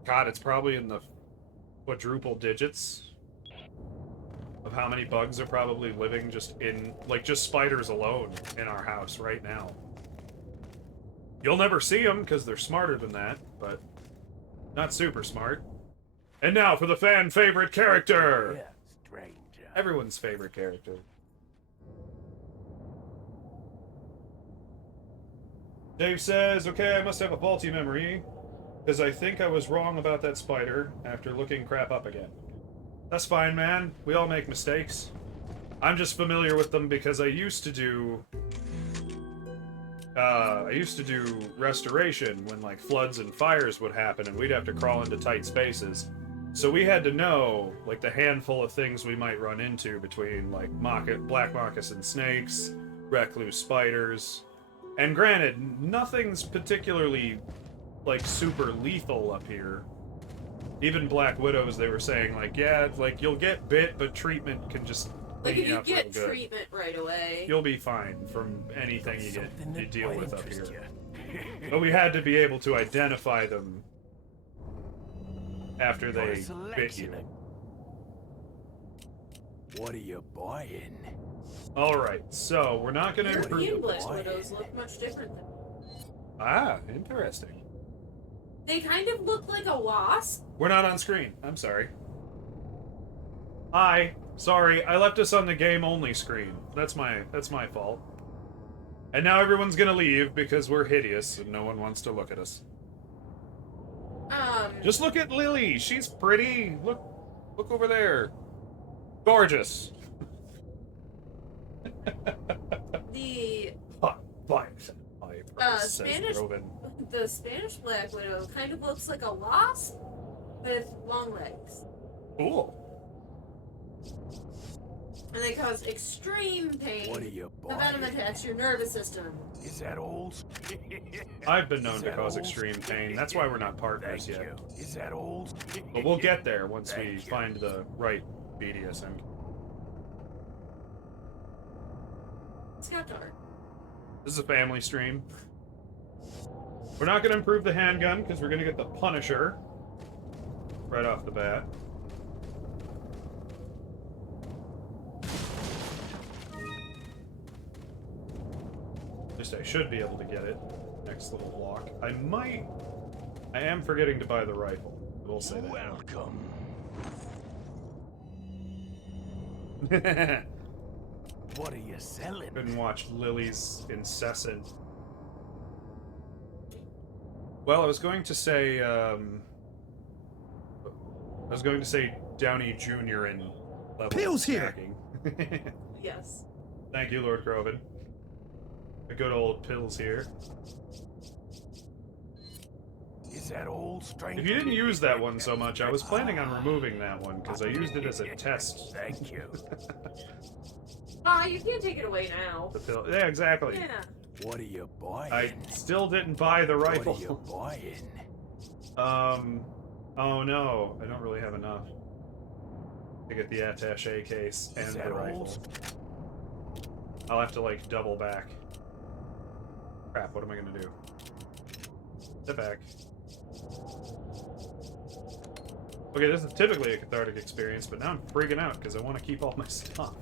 God, it's probably in the quadruple digits of how many bugs are probably living just in, like, just spiders alone in our house right now. You'll never see them because they're smarter than that, but not super smart. And now for the fan favorite character! Yeah, stranger. Everyone's favorite character. Dave says, okay, I must have a faulty memory, because I think I was wrong about that spider after looking crap up again. That's fine, man. We all make mistakes. I'm just familiar with them because I used to do restoration when, like, floods and fires would happen and we'd have to crawl into tight spaces. So we had to know, like, the handful of things we might run into between, like, black moccasin snakes, recluse spiders. And granted, nothing's particularly, like, super lethal up here. Even Black Widows, they were saying, like, yeah, like, you'll get bit, but treatment can just like clean if you you up real get good. treatment right away. You'll be fine from anything Something you that deal might with up interest here. you. But we had to be able to identify them after Your they bit selection you. of- What are you buying? Alright, so we're not gonna improve. European Black boy. Widows look much different than... Ah, interesting. They kind of look like a wasp. We're not on screen. I'm sorry. Hi. Sorry, I left us on the game only screen. That's my fault. And now everyone's gonna leave because we're hideous and no one wants to look at us. Just look at Lily. She's pretty. Look over there. Gorgeous. The Spanish. the Spanish Black Widow kind of looks like a wasp with long legs. Cool. And they cause extreme pain. What are you The venom buying? attacks your nervous system. Is that all? I've been known Is to that cause all? extreme pain. That's why we're not partners Thank yet. you. Is that all? But we'll get there once we Thank you. find the right BDSM. It's got dark. This is a family stream. We're not going to improve the handgun because we're going to get the Punisher right off the bat. At least I should be able to get it. Next little block. I am forgetting to buy the rifle. We'll say Welcome. that. What are you selling? Couldn't watch Lily's incessant. Well, I was going to say, Downey Jr. in level Pills here. stacking. Yes. Thank you, Lord Groven. A good old pills here. Is that all, stranger? If you didn't use that one so much, I was planning on removing that one because I used it as a test. Thank you. You can't take it away now. The pill. Yeah, exactly. Yeah. What are you buying? I still didn't buy the What are rifle. you buying? Oh no, I don't really have enough to get the attaché case and Is the that rifle. all? I'll have to like double back. Crap, what am I gonna do? Step back. Okay, this is typically a cathartic experience, but now I'm freaking out because I want to keep all my stuff.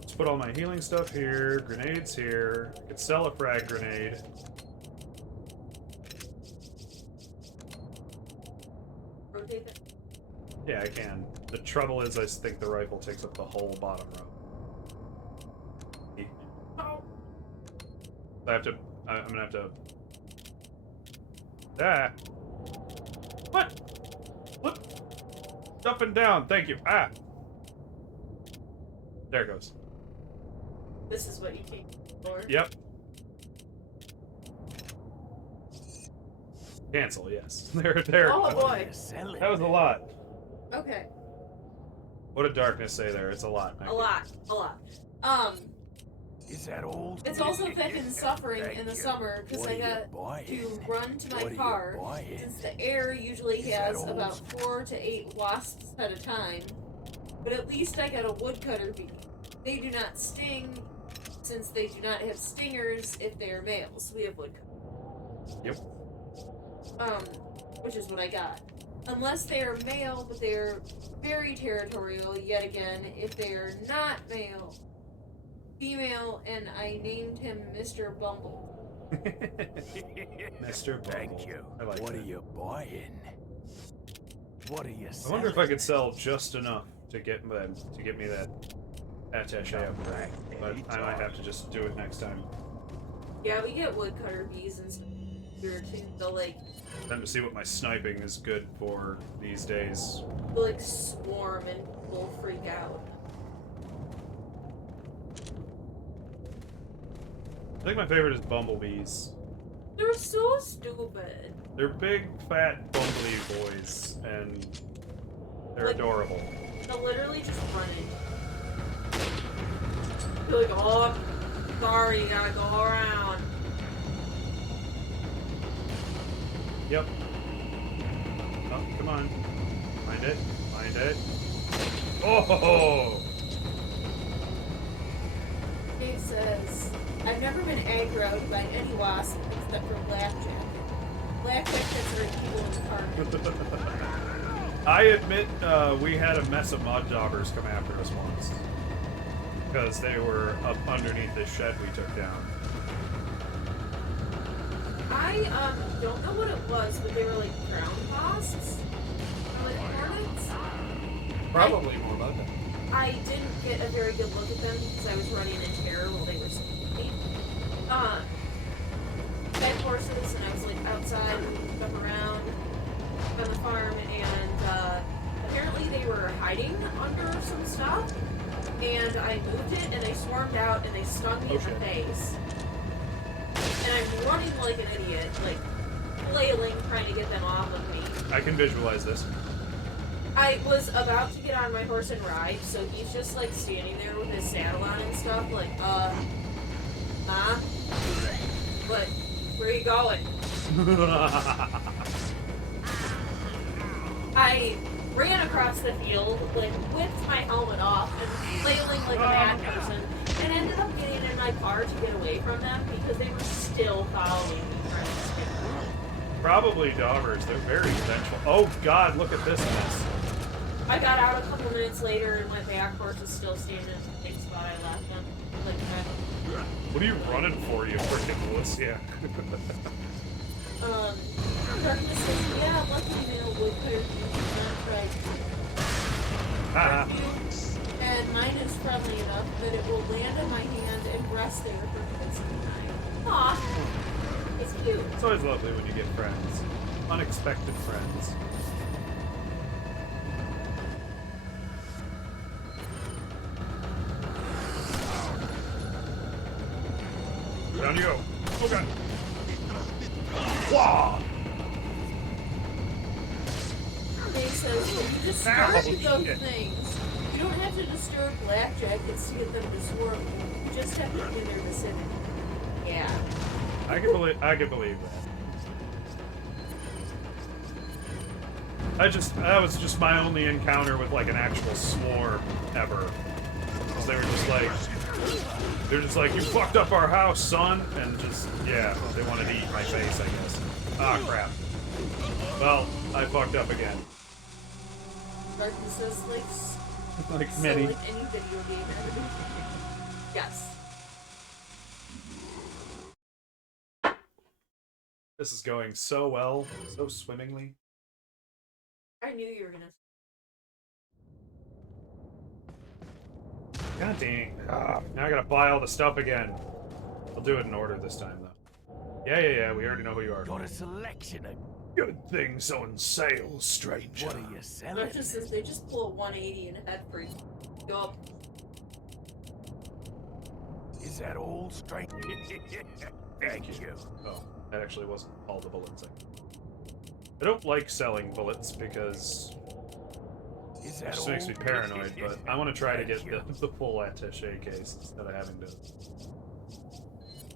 Let's put all my healing stuff here, grenades here. I could sell a frag grenade. Rotate it. Yeah, I can. The trouble is I think the rifle takes up the whole bottom row. Oh. I'm gonna have to... Ah! What? What? Up and down, thank you. Ah! There it goes. This is what you came for. Yep. Cancel, yes. There. Oh What are boy. you selling? That was a lot. Okay. What did darkness say there? It's a lot. A lot. A lot. Is that all? It's also fucking suffering Thank in the you. summer because What I are you got buying? to run to my What are you car buying? since the air usually Is that has all? about 4 to 8 wasps at a time. But at least I got a woodcutter bee. They do not sting since they do not have stingers if they are males. We have woodcutters. Yep. Which is what I got. Unless they are male, but they are very territorial yet again if they are not male. Female, and I named him Mr. Bumble. Mr. Thank Bumble. you. I like What that. are you buying? What are you I selling? wonder if I could sell just enough to get me that attaché up there. But I might have to just do it next time. Yeah, we get woodcutter bees and stuff here too. They'll like See what my sniping is good for these days. swarm and people freak out. I think my favorite is bumblebees. They're so stupid. They're big, fat, bumbly boys, and they're Like- adorable. They'll literally just run in. You're like, oh, sorry, you gotta go around. Yep. Oh, come on. Find it. Find it. Oh! Dave says, I've never been aggroed by any wasp except for Blackjack. Blackjack gets rid of people in the car. I admit, we had a mess of mud daubers come after us once. Because they were up underneath this shed we took down. I don't know what it was, but they were like ground wasps. Or like hornets. Probably more about that. I didn't get a very good look at them because I was running in terror while they were sleeping. I had horses and I was like outside moving stuff around on the farm, and apparently they were hiding under some stuff, and I moved it and they swarmed out and they stung me in the face. And I'm running like an idiot, like flailing, trying to get them off of me. I can visualize this. I was about to get on my horse and ride, so he's just like standing there with his saddle on and stuff, like, huh? But, where are you going? I ran across the field, like, whipped my helmet off and flailing like a mad person, and ended up getting in my car to get away from them because they were still following me trying to skip me. Probably doggers. They're very vengeful. Oh god, look at this mess. I got out a couple minutes later and went back. Horse is still standing in the same spot I left him. Like, What are you running for, you freaking wuss? Yeah. Darkness says, yeah, lucky male woodcutter is not right. Haha. And mine is friendly enough that it will land on my hand and rest there for quite some time. aw, it's cute. It's always lovely when you get friends. Unexpected friends. Down you go. Oh god. Wow. Dave says, when you disturb Ow, those shit. things, you don't have to disturb black jackets to get them to swarm you. You just have to be in their vicinity. Yeah. I can believe that. That was just my only encounter with like an actual swarm ever. Because they're just like, you fucked up our house, son, and just, yeah, they wanted to eat my face, I guess. Ah, crap. Well, I fucked up again. Darkness says, Like so many. like any video game ever. Yes. This is going so well, so swimmingly. I knew you were gonna. God dang. Ah, now I gotta buy all the stuff again. I'll do it in order this time, though. Yeah, we already know who you are. Got a selection of Good things on sale, stranger. what are you selling? Darkness says, they just pull a 180 and head for you. Yup. Is that all straight? Thank you. Oh, that actually wasn't all the bullets. I don't like selling bullets because Is it that just all? makes me paranoid, but I want to try to Thank get you. the full attaché case instead of having to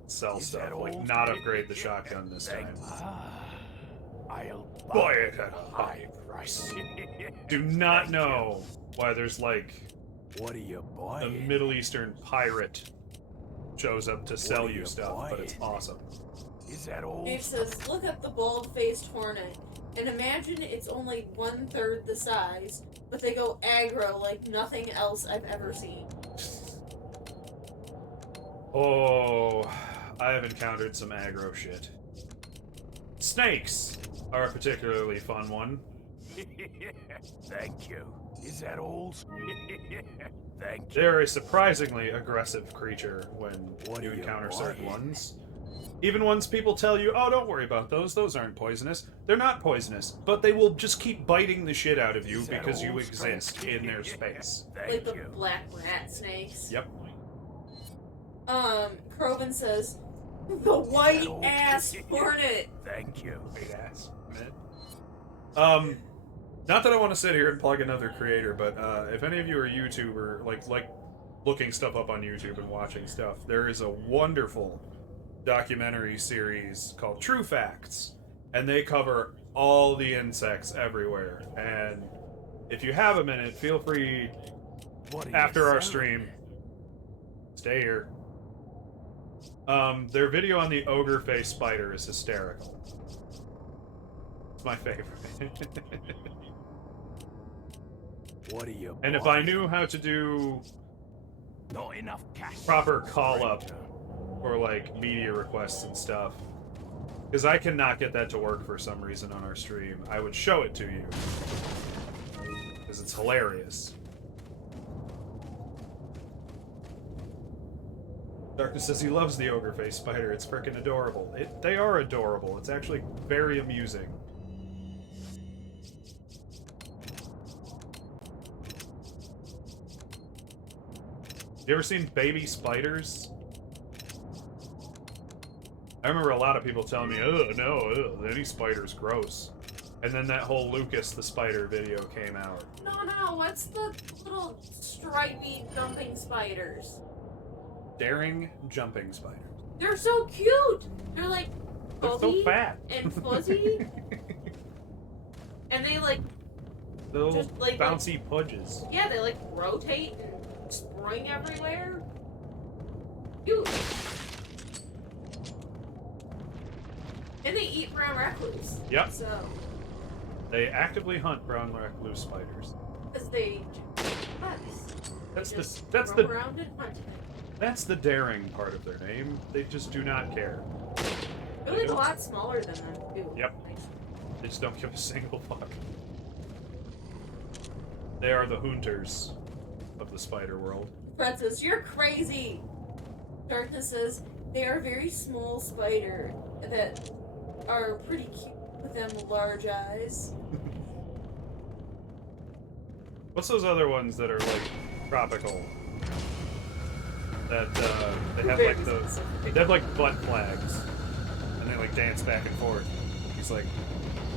sell Is stuff, that like all? not upgrade the shotgun this Thank- time. I'll Buy it at a high price. Do not know why there's like What are you a buying? Middle Eastern pirate shows up to sell are you you stuff, but it's buying? awesome. Is that all? Dave says, look up the bald-faced hornet, and imagine it's only 1/3 the size, but they go aggro like nothing else I've ever seen. Oh, I have encountered some aggro shit. Snakes are a particularly fun one. Thank you. Is that all? Thank you. They're a surprisingly aggressive creature when What you are you encounter certain buying? ones. Even ones people tell you, oh, don't worry about those aren't poisonous. They're not poisonous, but they will just keep biting the shit out of you Is that because you all exist straight? in their space. Like Thank the you. black rat snakes. Yep. Krovan says, the white-ass all? hornet! Thank you. Big ass. Not that I want to sit here and plug another creator, but if any of you are YouTuber, like looking stuff up on YouTube and watching stuff, there is a wonderful documentary series called True Facts, and they cover all the insects everywhere. And if you have a minute, feel free What are you after our selling? stream. Stay here. Their video on the ogre face spider is hysterical. It's my favorite. What are you And if I knew how to do Not enough cash. proper call up for like media requests and stuff, because I cannot get that to work for some reason on our stream, I would show it to you because it's hilarious. Darkness says he loves the ogre face spider. It's freaking adorable. They are adorable. It's actually very amusing. You ever seen baby spiders? I remember a lot of people telling me, "Oh no, ugh, any spider's gross." And then that whole Lucas the Spider video came out. No, what's the little stripy jumping spiders? Daring jumping spiders. They're so cute! They're like They're so fuzzy fat. and fuzzy. And they like, The little just like bouncy pudges. yeah, they like rotate and spring everywhere. Cute. And they eat brown recluse. Yep. So, They actively hunt brown recluse spiders. because they do nuts. That's They the just that's roam the around and hunt. that's the daring part of their name. They just do not care. They're like a lot smaller than them too. Yep. They just don't give a single fuck. They are the hunters of the spider world. Francis, you're crazy. Darkness says they are very small spider that are pretty cute with them large eyes. What's those other ones that are like tropical? That they have like they have like butt flags, and they like dance back and forth. He's like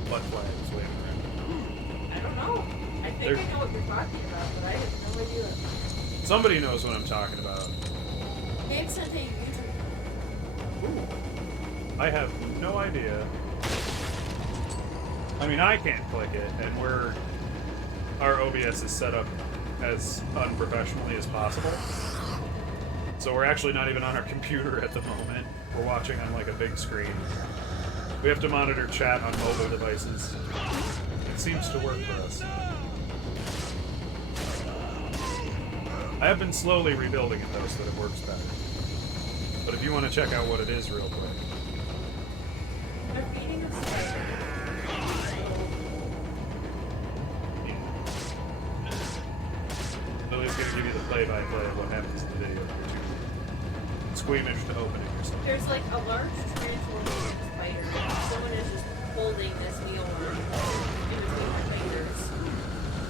butt flags waving around. I don't know. I think They're- I know what you're talking about, but I have no idea. Somebody knows what I'm talking about. Dave sent a YouTube. Ooh. I have no idea. I mean, I can't click it, and our OBS is set up as unprofessionally as possible. So we're actually not even on our computer at the moment. We're watching on like a big screen. We have to monitor chat on mobile devices. It seems to work for us. I have been slowly rebuilding it though, so that it works better. But if you want to check out what it is real quick. They're feeding us spider. Lily's gonna give you the play-by-play of what happens in the video if you're too squeamish to open it yourself. There's like a large transforming spider. Someone is just holding this mealworm in between their fingers.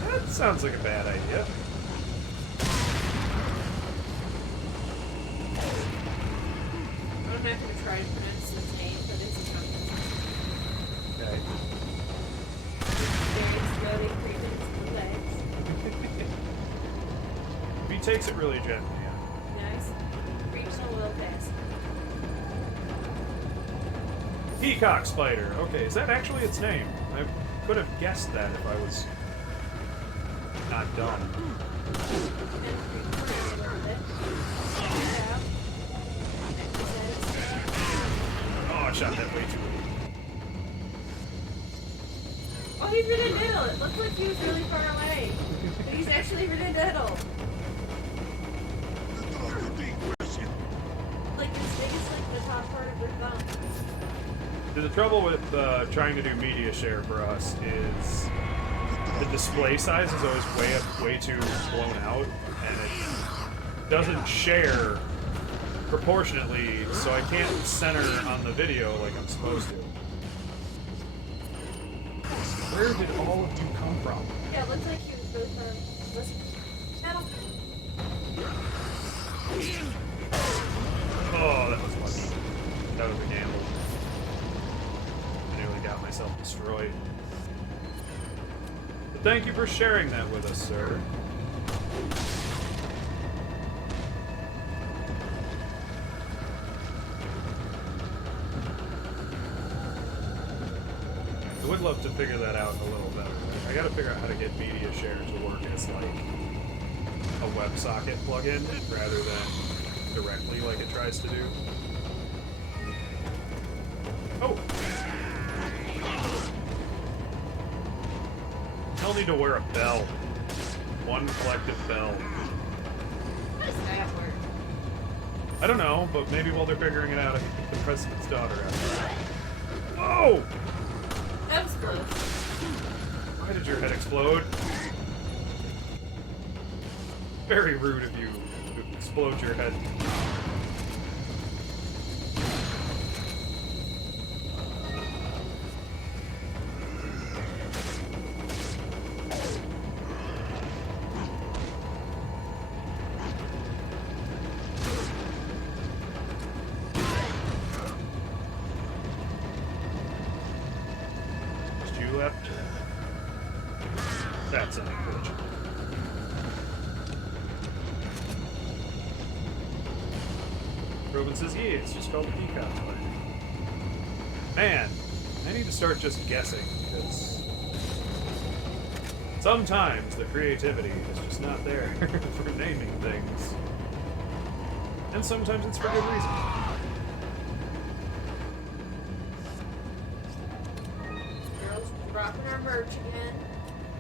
That sounds like a bad idea. I'm not gonna try to pronounce his name, but it's a Okay. very slowly creeping to the legs. If he takes it really gently, yeah. Nice. Creeps a little fast. Peacock spider. Okay, is that actually its name? I could have guessed that if I was not dumb. And creeps a little bit. Yeah. Oh, I shot that way too late. Oh, he's Riddiddle! It looked like he was really far away. But he's actually Riddiddle. Like as big as like the top part of their thumb. The trouble with trying to do media share for us is the display size is always way too blown out, and it doesn't share proportionately, so I can't center on the video like I'm supposed to. Where did all of you come from? Yeah, it looks like he was both metal. Oh, that was lucky. That was a gamble. I nearly got myself destroyed. But thank you for sharing that with us, sir. I would love to figure that out a little better. I gotta figure out how to get media share to work as like a WebSocket plugin rather than directly like it tries to do. Oh! I'll need to wear a bell. One collective bell. How does that work? I don't know, but maybe while they're figuring it out, I can pick the president's daughter out. Whoa! That was close. Why did your head explode? Very rude of you to explode your head. Did you swept. That's unfortunate. Robin says, yeah, it's just called Peacock Fighter. Man, I need to start just guessing, because sometimes the creativity is just not there for naming things. And sometimes it's for good reason. Girls dropping our merch again.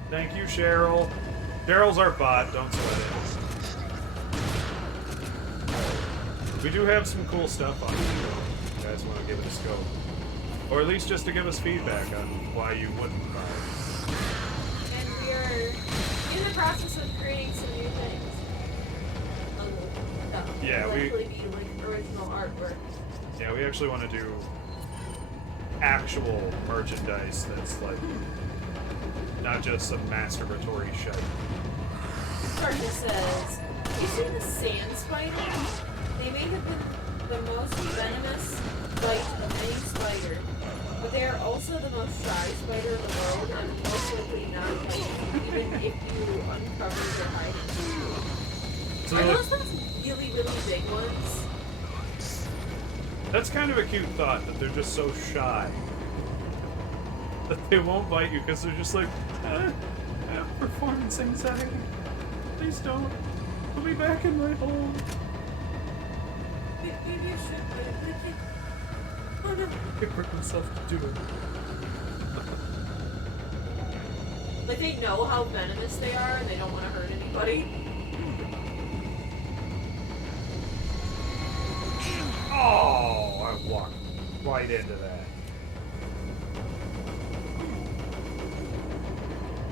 Thank you, Cheryl. Cheryl's our bot, don't sweat it. We do have some cool stuff on it, if you guys want to give it a scope. Or at least just to give us feedback on why you wouldn't buy it. And we are in the process of creating some new things. Yeah, we- likely be like original artwork. Yeah, we actually want to do actual merchandise that's like not just some masturbatory shit. Carter says, you see the sand spiders? They may have been the most venomous bite of any spider, but they are also the most shy spider in the world and most likely not bite, even if you uncover their hiding. So Are those really, really big ones? that's kind of a cute thought, that they're just so shy. That they won't bite you because they're just like, I have performance anxiety. Please don't. Put me back in my hole. Maybe I should, but I can't. Oh no. I can work myself to do it. Like they know how venomous they are and they don't want to hurt anybody. Oh, I walked right into that.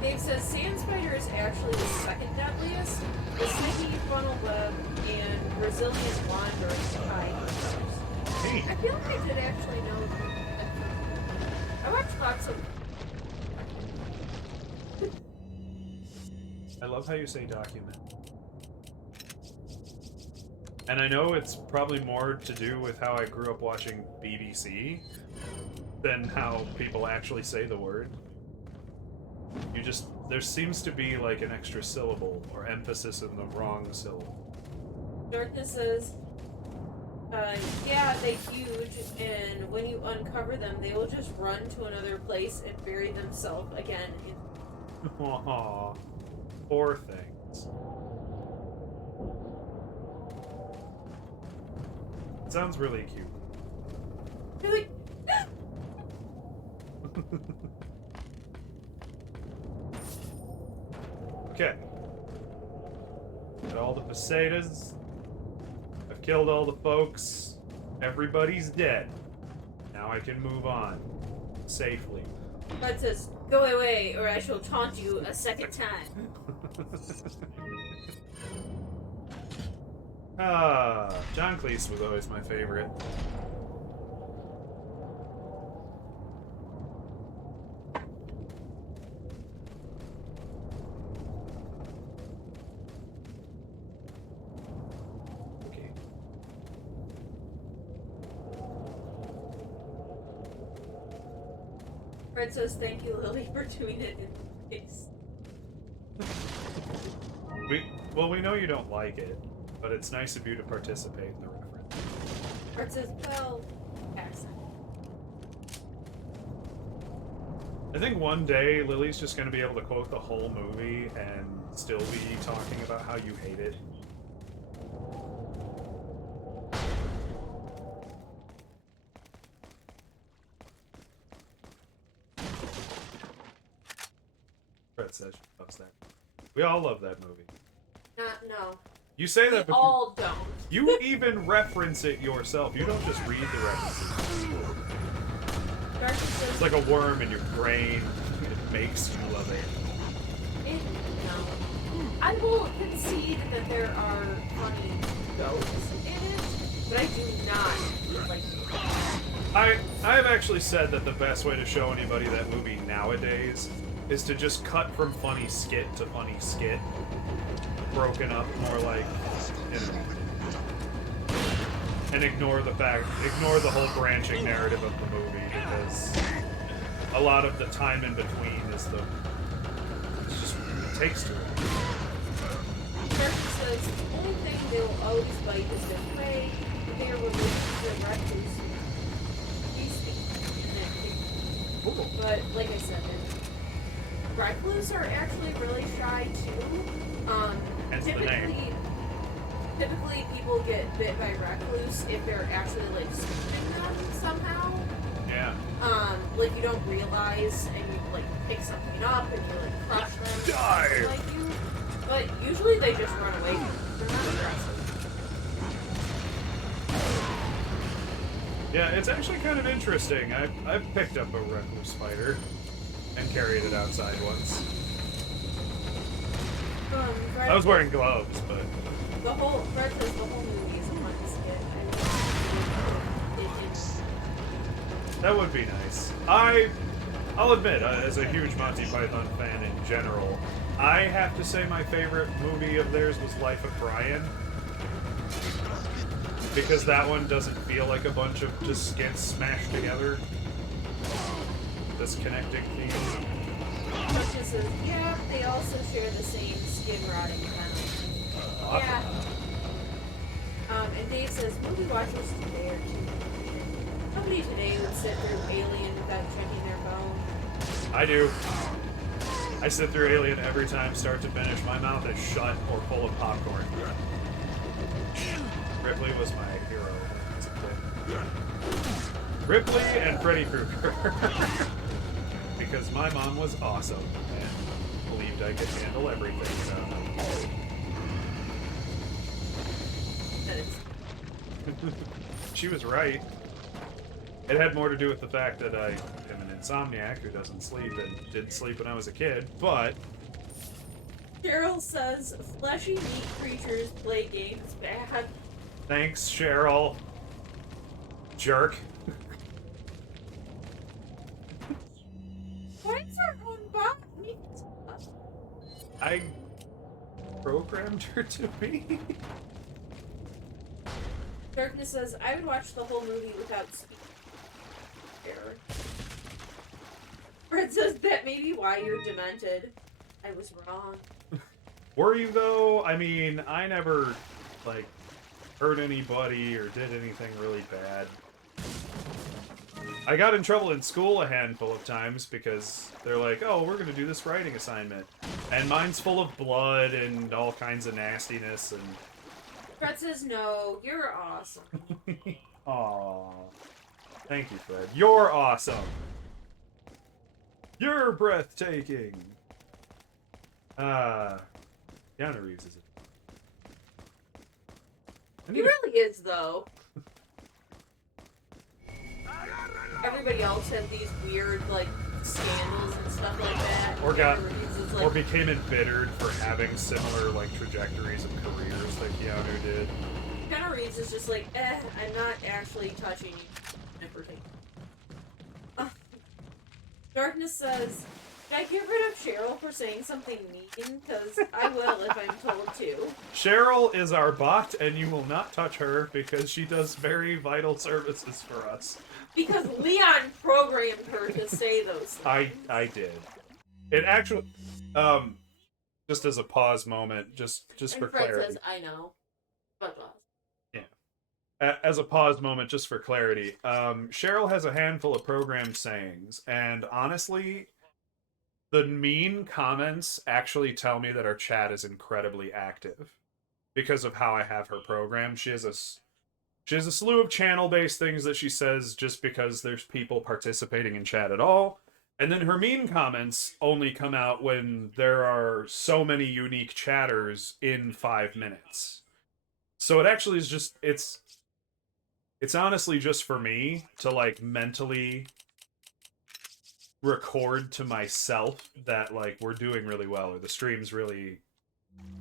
Dave says sand spider is actually the second deadliest. The sticky funnel web and Brazilian wand are high killers. Hey. I feel like I did actually know that. I watched lots of. I love how you say document. And I know it's probably more to do with how I grew up watching BBC than how people actually say the word. There seems to be like an extra syllable or emphasis in the wrong syllable. Darkness says, yeah, they're huge, and when you uncover them, they will just run to another place and bury themselves again. Aww. Poor things. It sounds really cute. Really? Okay. Got all the pesetas. I've killed all the folks. Everybody's dead. Now I can move on. Safely. Bud says, go away, or I shall taunt you a second time. John Cleese was always my favorite. Okay. Fred says, thank you, Lily, for doing it in face. We know you don't like it, but it's nice of you to participate in the reference. Fred says, well, accent. I think one day Lily's just going to be able to quote the whole movie and still be talking about how you hate it. Fred says she loves that. We all love that movie. No. You say We that, but all don't. you even reference it yourself. You don't just read the references. Darcy says, It's like a worm in your brain. It makes you love it. no. I will concede that there are funny goats in it, but I do not like I've actually said that the best way to show anybody that movie nowadays is to just cut from funny skit to funny skit. Broken up more like, you know, and ignore the whole branching narrative of the movie, because a lot of the time in between is it's just, it takes too long. Person says the only thing they will always bite is their prey. They are related to the recluse. But like I said, recluse are actually really shy too. Hence the name. Typically people get bit by recluse if they're actually like scooping them somehow. Yeah. Like you don't realize and you like pick something up and you like crush them. Die! Like you. But usually they just run away. They're not aggressive. Yeah, it's actually kind of interesting. I've picked up a recluse spider and carried it outside once. I was wearing gloves, but Fred says the whole movie is a fun skit. that would be nice. I'll admit, as a huge Monty Python fan in general, I have to say my favorite movie of theirs was Life of Brian. Because that one doesn't feel like a bunch of just skits smashed together. Disconnecting themes. Question says, yeah, they also share the same skin rotting venom. Yeah. And Dave says, movie watchers today are too. Nobody today would sit through Alien without checking their phone. I do. I sit through Alien every time, start to finish. My mouth is shut or full of popcorn. Ripley was my hero as a kid. Ripley and Freddy Krueger. Because my mom was awesome and believed I could handle everything. So. She was right. It had more to do with the fact that I am an insomniac who doesn't sleep and didn't sleep when I was a kid, but... Cheryl says, fleshy meat creatures play games bad. Thanks, Cheryl. Jerk. Why is her own body? I programmed her to be. Darkness says, I would watch the whole movie without speaking. Error. Fred says, that may be why you're demented. I was wrong. Were you, though? I mean, I never, like, hurt anybody or did anything really bad. I got in trouble in school a handful of times because they're like, oh, we're gonna do this writing assignment. And mine's full of blood and all kinds of nastiness and... Fred says, no, you're awesome. Aww. Thank you, Fred. You're awesome! You're breathtaking! Keanu Reeves is it. He really is, though. Everybody else had these weird, like, scandals and stuff like that. Or like, or became embittered for having similar, like, trajectories of careers that Keanu did. Keanu Reeves is just like, I'm not actually touching you. Darkness says, should I get rid of Cheryl for saying something mean? Because I will if I'm told to. Cheryl is our bot, and you will not touch her because she does very vital services for us. Because Leon programmed her to say those things. I did. It actually, just as a pause moment, just for Fred clarity. says, I know. But As a pause moment, just for clarity, Cheryl has a handful of programmed sayings, and honestly, the mean comments actually tell me that our chat is incredibly active because of how I have her programmed. She has a slew of channel-based things that she says just because there's people participating in chat at all, and then her mean comments only come out when there are so many unique chatters in 5 minutes. So it actually is just, it's honestly just for me to, like, mentally record to myself that, like, we're doing really well, or the stream's really,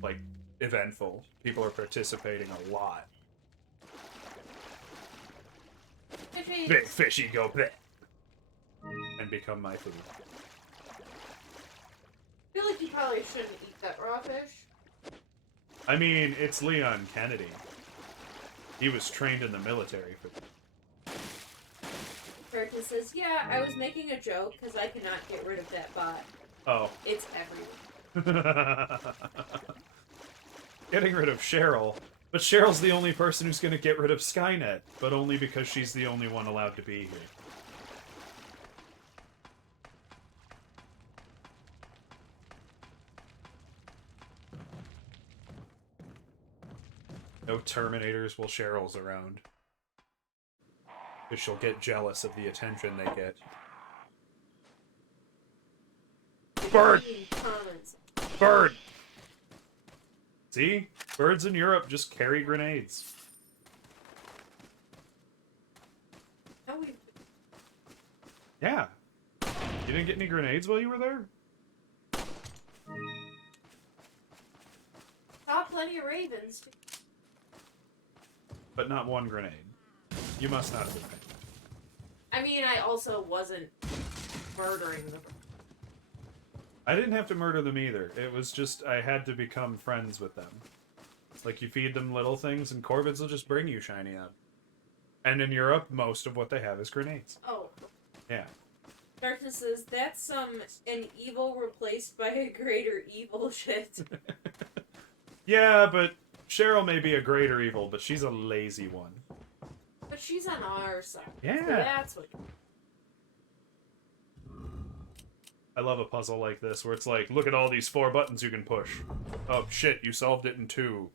like, eventful. People are participating a lot. Fishy. Big fishy go bleh, and become my food. I feel like you probably shouldn't eat that raw fish. I mean, it's Leon Kennedy. He was trained in the military for that. Darkness says, yeah, I was making a joke because I cannot get rid of that bot. Oh. It's everywhere. Getting rid of Cheryl. But Cheryl's the only person who's going to get rid of Skynet, but only because she's the only one allowed to be here. No Terminators while Cheryl's around. Because she'll get jealous of the attention they get. Bird! Bird! See? Birds in Europe just carry grenades. No, we... Yeah. You didn't get any grenades while you were there? Saw plenty of ravens. But not one grenade. You must not have been paying. I mean, I also wasn't murdering them. I didn't have to murder them either. It was just, I had to become friends with them. Like, you feed them little things, and Corvids will just bring you shiny up. And in Europe, most of what they have is grenades. Oh. Yeah. Darkness says, that's an evil replaced by a greater evil shit. Yeah, but Cheryl may be a greater evil, but she's a lazy one. But she's on our side. Yeah. So that's what... I love a puzzle like this, where it's like, look at all these 4 buttons you can push. Oh, shit, you solved it in 2.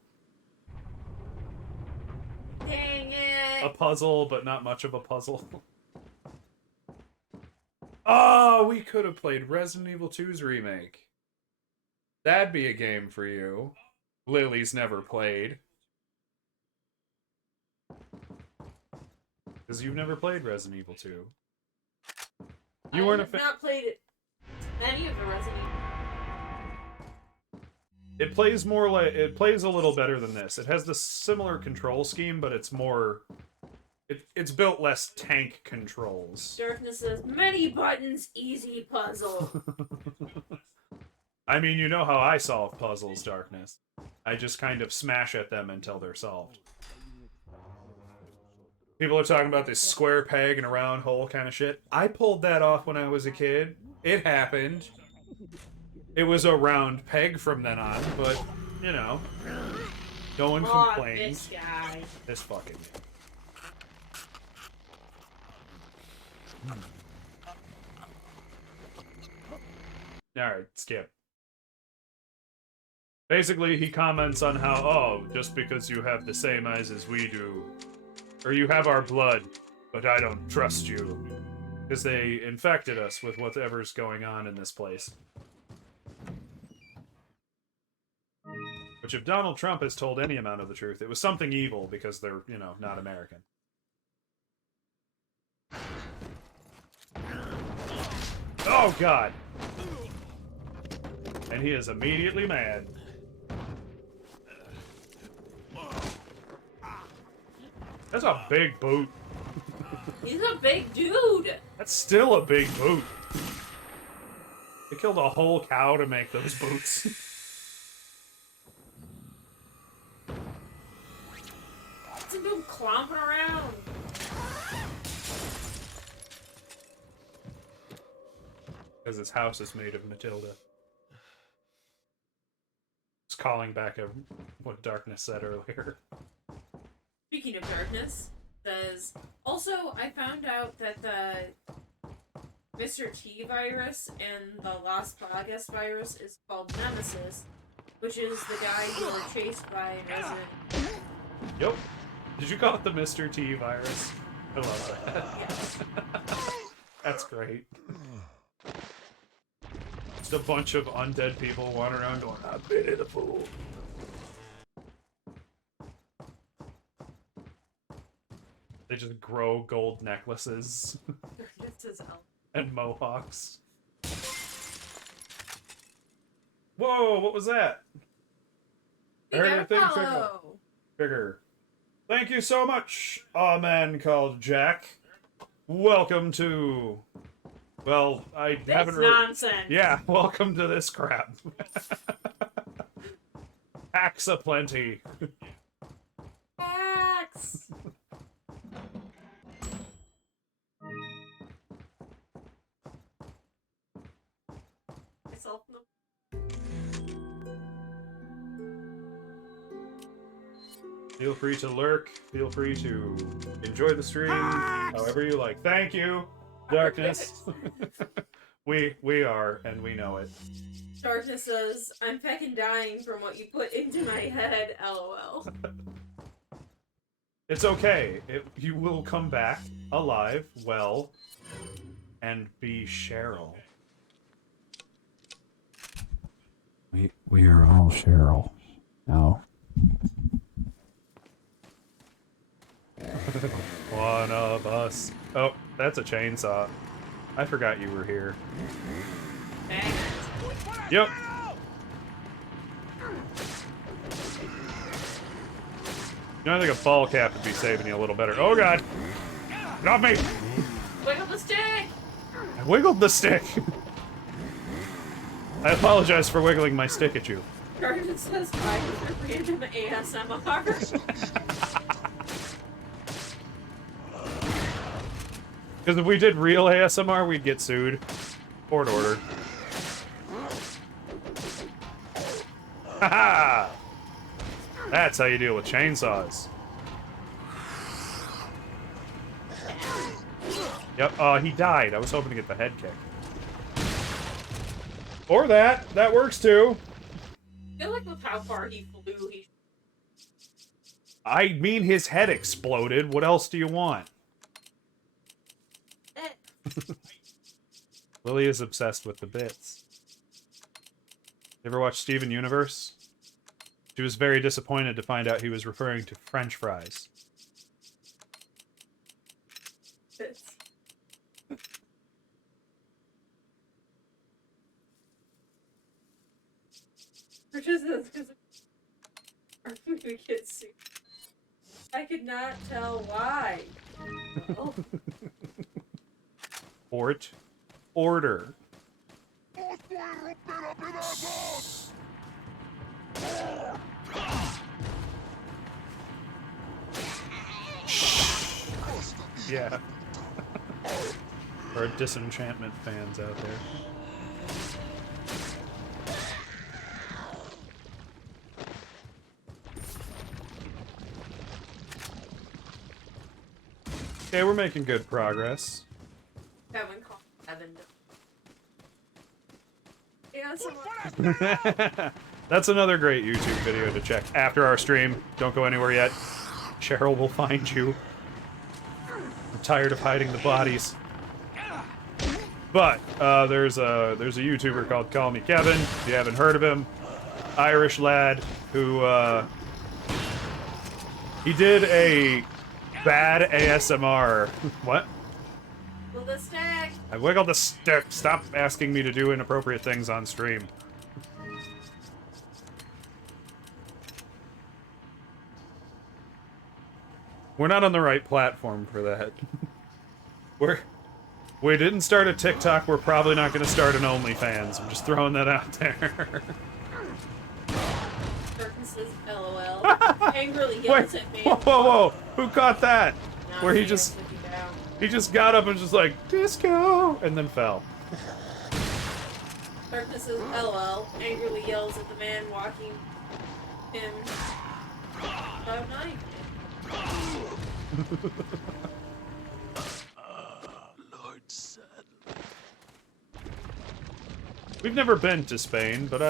Dang it! A puzzle, but not much of a puzzle. Oh, we could have played Resident Evil 2's remake. That'd be a game for you. Lily's never played. Because you've never played Resident Evil 2. You weren't a fan. I have not played any of the Resident Evil. It plays more like, it plays a little better than this. It has the similar control scheme, but it's more, it's built less tank controls. Darkness says, many buttons, easy puzzle. I mean, you know how I solve puzzles, Darkness. I just kind of smash at them until they're solved. People are talking about this square peg and a round hole kind of shit. I pulled that off when I was a kid. It happened. It was a round peg from then on, but, you know, no one complained. This guy. This fucking guy. Alright, skip. Basically, he comments on how, oh, just because you have the same eyes as we do, or you have our blood, but I don't trust you. Because they infected us with whatever's going on in this place. Which, if Donald Trump has told any amount of the truth, it was something evil because they're, you know, not American. Oh, God! And he is immediately mad. That's a big boot. He's a big dude! That's still a big boot. They killed a whole cow to make those boots. What's a dude clomping around? Because his house is made of Matilda. Just calling back what Darkness said earlier. Speaking of Darkness, says, also, I found out that the Mr. T virus and the Las Plagas virus is called Nemesis, which is the guy you were chased by in Resident. Yep. Did you call it the Mr. T virus? I love that. Yeah. That's great. Just a bunch of undead people wandering around going, I pity the fool. They just grow gold necklaces Darkness says, oh. and mohawks. Whoa, what was that? I heard a thing trigger. Thank you so much, a man called Jack. Welcome to... Well, I This haven't... nonsense! Yeah, welcome to this crap. Hacks aplenty. Hacks! myself in the Feel free to lurk. Feel free to enjoy the stream however you like. Thank you, Darkness. we are, and we know it. Darkness says, I'm feckin' dying from what you put into my head, lol. It's okay. You will come back alive, well, and be Cheryl. We are all Cheryl. Now. One of us. Oh, that's a chainsaw. I forgot you were here. Bang. Yep. You know, I think a ball cap would be saving you a little better. Oh god! Get off me! Wiggle the stick! I wiggled the stick! I apologize for wiggling my stick at you. Darkness says, I was a random ASMR. Because if we did real ASMR, we'd get sued. Court order. Haha! That's how you deal with chainsaws. Yep, he died. I was hoping to get the head kick. Or that. That works too. I feel like with how far he flew, he... I mean, his head exploded. What else do you want? Lily is obsessed with the bits. You ever watch Steven Universe? She was very disappointed to find out he was referring to French fries. Bits. Richard says, because our food gets sued. I could not tell why. Oh. Port. Order. Yeah. Or Disenchantment fans out there. Okay, we're making good progress. Kevin called Kevin. Yeah, That's another great YouTube video to check after our stream. Don't go anywhere yet. Cheryl will find you. I'm tired of hiding the bodies. But there's a YouTuber called Call Me Kevin. If you haven't heard of him, Irish lad who he did a bad ASMR. What? Well, the stick. I wiggled the stick. Stop asking me to do inappropriate things on stream. We're not on the right platform for that. We didn't start a TikTok. We're probably not going to start an OnlyFans. I'm just throwing that out there. Darkness says, LOL. Angrily Wait, yells at me. whoa, whoa, whoa! Who caught that? Not Where he me, just it's looking down. he just got up and just like disco, and then fell. Darkness says, LOL. Angrily yells at the man walking him about 9. Lord Saddle. We've never been to Spain, but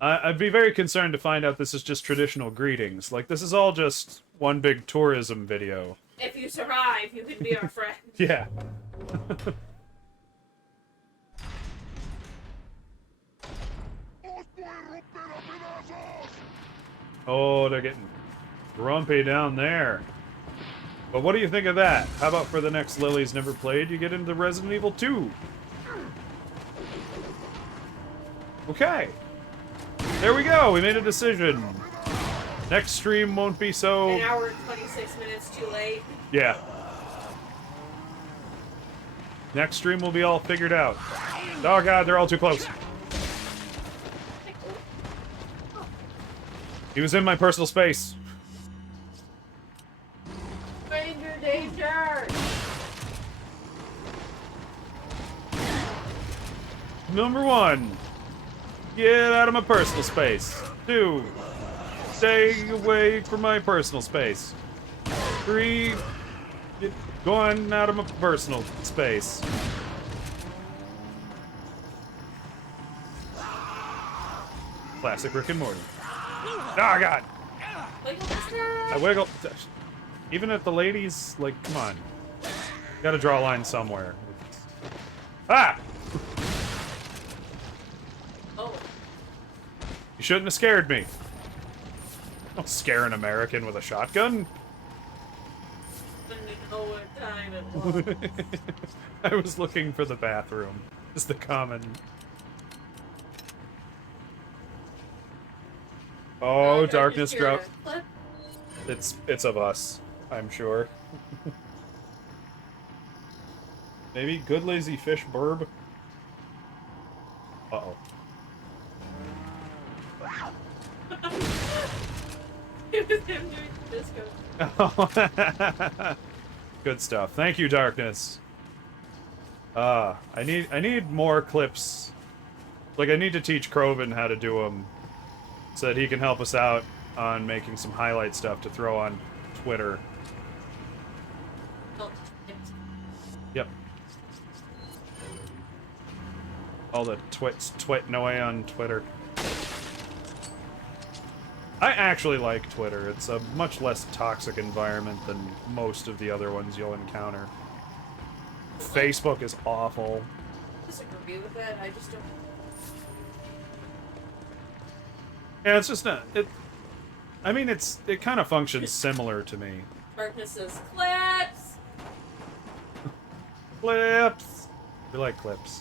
I'd be very concerned to find out this is just traditional greetings. Like, this is all just one big tourism video. If you survive, you can be our friend. Yeah. Oh, they're getting grumpy down there. But what do you think of that? How about for the next Lily's Never Played, you get into Resident Evil 2? Okay. There we go, we made a decision. Next stream won't be so... An hour and 26 minutes too late. Yeah. Next stream will be all figured out. Oh god, they're all too close. He was in my personal space. Stranger danger! Number 1, get out of my personal space. 2, stay away from my personal space. 3, get going out of my personal space. Classic Rick and Morty. Oh, God! Wiggle Mister! I wiggle. Even if the ladies, like, come on. Gotta draw a line somewhere. Ah! Oh. You shouldn't have scared me. Don't scare an American with a shotgun. Didn't know what time it was. I was looking for the bathroom. Is the common. Oh, darkness drop. It's of us, I'm sure. Maybe good lazy fish burb. Uh-oh. It was him doing disco. Good stuff. Thank you, darkness. I need more clips. Like, I need to teach Kroven how to do them so that he can help us out on making some highlight stuff to throw on Twitter. Oh, Yep. All the twitting away on Twitter. I actually like Twitter. It's a much less toxic environment than most of the other ones you'll encounter. Facebook is awful. I disagree with that. I just don't. Yeah, it's just not. I mean, it kind of functions similar to me. Darkness says clips. Clips. We like clips.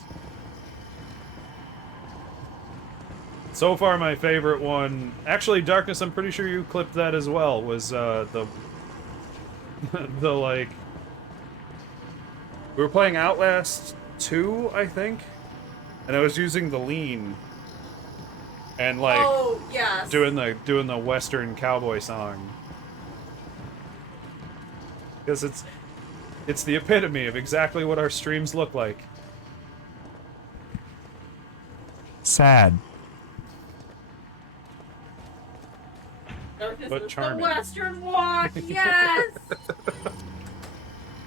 So far, my favorite one, actually, Darkness, I'm pretty sure you clipped that as well, was the like, we were playing Outlast 2, I think, and I was using the lean, and like, Oh yes. doing the Western cowboy song, because it's the epitome of exactly what our streams look like. Sad. Darkness But is charming. the Western Walk. Yes.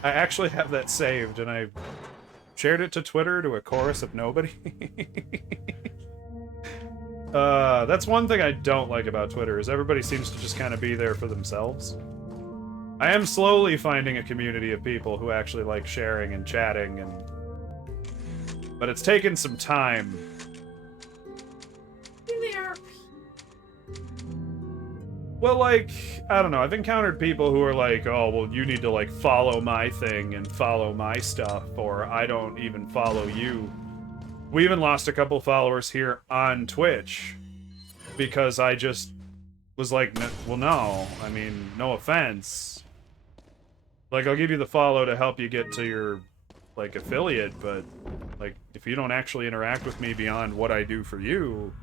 I actually have that saved, and I shared it to Twitter to a chorus of nobody. That's one thing I don't like about Twitter, is everybody seems to just kind of be there for themselves. I am slowly finding a community of people who actually like sharing and chatting, but it's taken some time. There. Well, like, I don't know, I've encountered people who are like, oh, well, you need to, like, follow my thing and follow my stuff, or I don't even follow you. We even lost a couple followers here on Twitch because I just was like, well, no, I mean, no offense. Like, I'll give you the follow to help you get to your, like, affiliate, but, like, if you don't actually interact with me beyond what I do for you...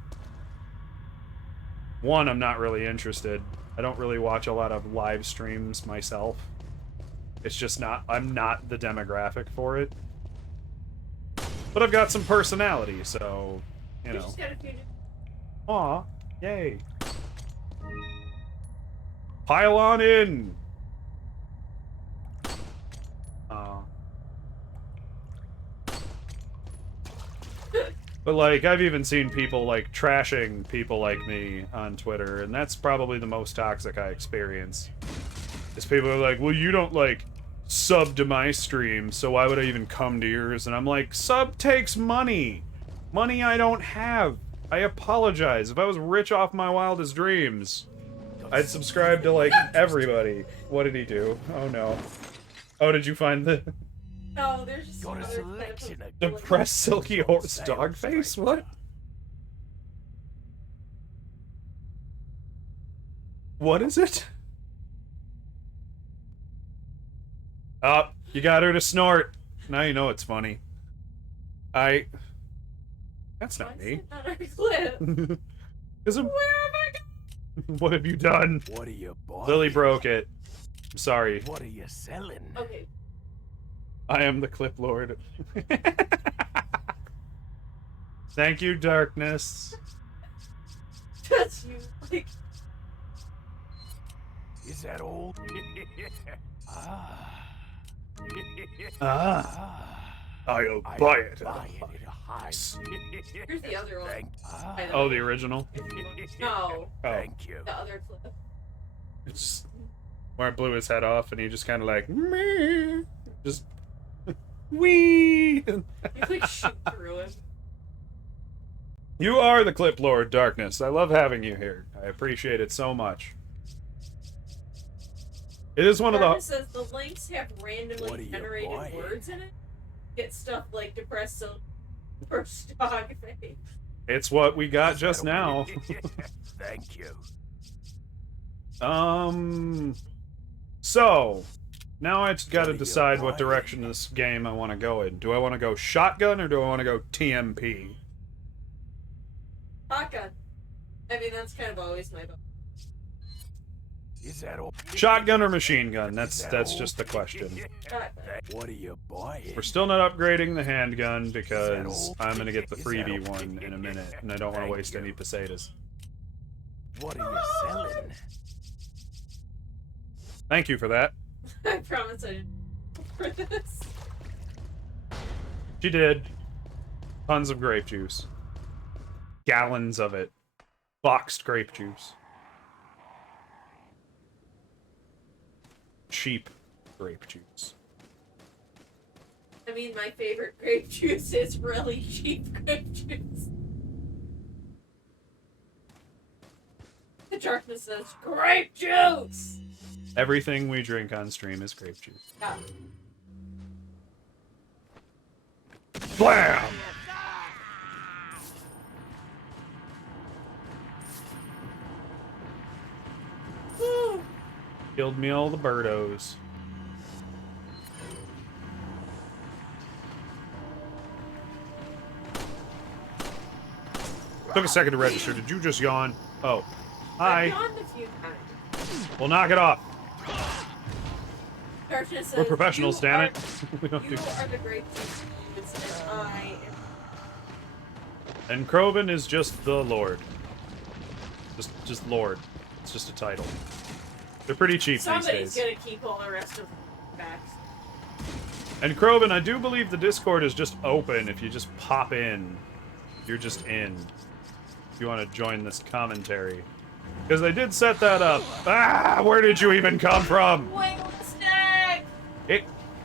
One, I'm not really interested. I don't really watch a lot of live streams myself. It's just not... I'm not the demographic for it. But I've got some personality, so... You know. Just got a few. Aw. Yay. Pile on in! But, like, I've even seen people, like, trashing people like me on Twitter, and that's probably the most toxic I experience. Is people are like, well, you don't, like, sub to my stream, so why would I even come to yours? And I'm like, sub takes money! Money I don't have! I apologize. If I was rich off my wildest dreams, I'd subscribe to, like, everybody. What did he do? Oh, no. Oh, did you find the... No, there's just Got a other selection clips of of Depressed silky horse dog face? What? What is it? Oh, you got her to snort. Now you know it's funny. That's not Why is me. it not our clip? Is it... What have you done? What are you buying? Lily broke it. I'm sorry. What are you selling? Okay. I am the clip lord. Thank you, darkness. Just you, like, Is that all? Ah. Ah, I'll I buy it. buy it at a high. here's the other one. Thank. By the Oh, way. the original? No, Oh, Thank you. the other clip. it's just where it blew his head off, and he just kind of like, meh, just wee. You like shoot through him. You are the Clip Lord, Darkness. I love having you here. I appreciate it so much. It is one of Darkness the. says the links have What are randomly you generated buying? words in it. Get stuff like depressed so first dog face. It's what we got Is just that all? now. Thank you. So now I got What to are you decide what buying? direction this game I want to go in. Do I want to go shotgun or do I want to go TMP? Shotgun. I mean, that's kind of always my vote. Is that all? Shotgun or machine gun? Is That's that all? just the question. Shotgun. What are you buying? We're still not upgrading the handgun because all? I'm gonna get the Is that freebie all? one in a minute, and I don't want to Thank waste you. any pesetas. What are you selling? Thank you for that. I promise I didn't for this. She did. Tons of grape juice. Gallons of it. Boxed grape juice. Cheap grape juice. I mean, my favorite grape juice is really cheap grape juice. The darkness says grape juice. Everything we drink on stream is grape juice. Yeah. Blam! Killed me all the birdos. Took a second to register. Did you just yawn? Oh. Hi. I've yawned a few times. Well, knock it off. Darkness says, We're professionals, "You damn are- it. We don't You do... are the grape juice, and I am. And Kroven is just the Lord. Just Lord. It's just a title. They're pretty cheap Somebody's these days. gonna keep all the rest of the facts. And Kroven, I do believe the Discord is just open. If you just pop in, you're just in. If you want to join this commentary. Because they did set that up. Ah, where did you even come from? Wait, snack!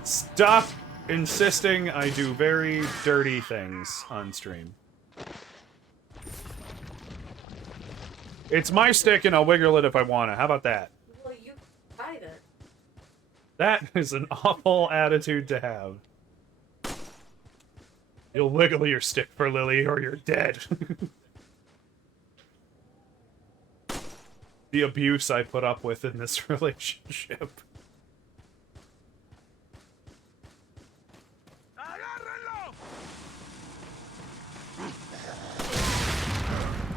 Stop insisting I do very dirty things on stream. It's my stick and I'll wiggle it if I want to. How about that? Well, you hide it. That is an awful attitude to have. You'll wiggle your stick for Lily or you're dead. The abuse I put up with in this relationship.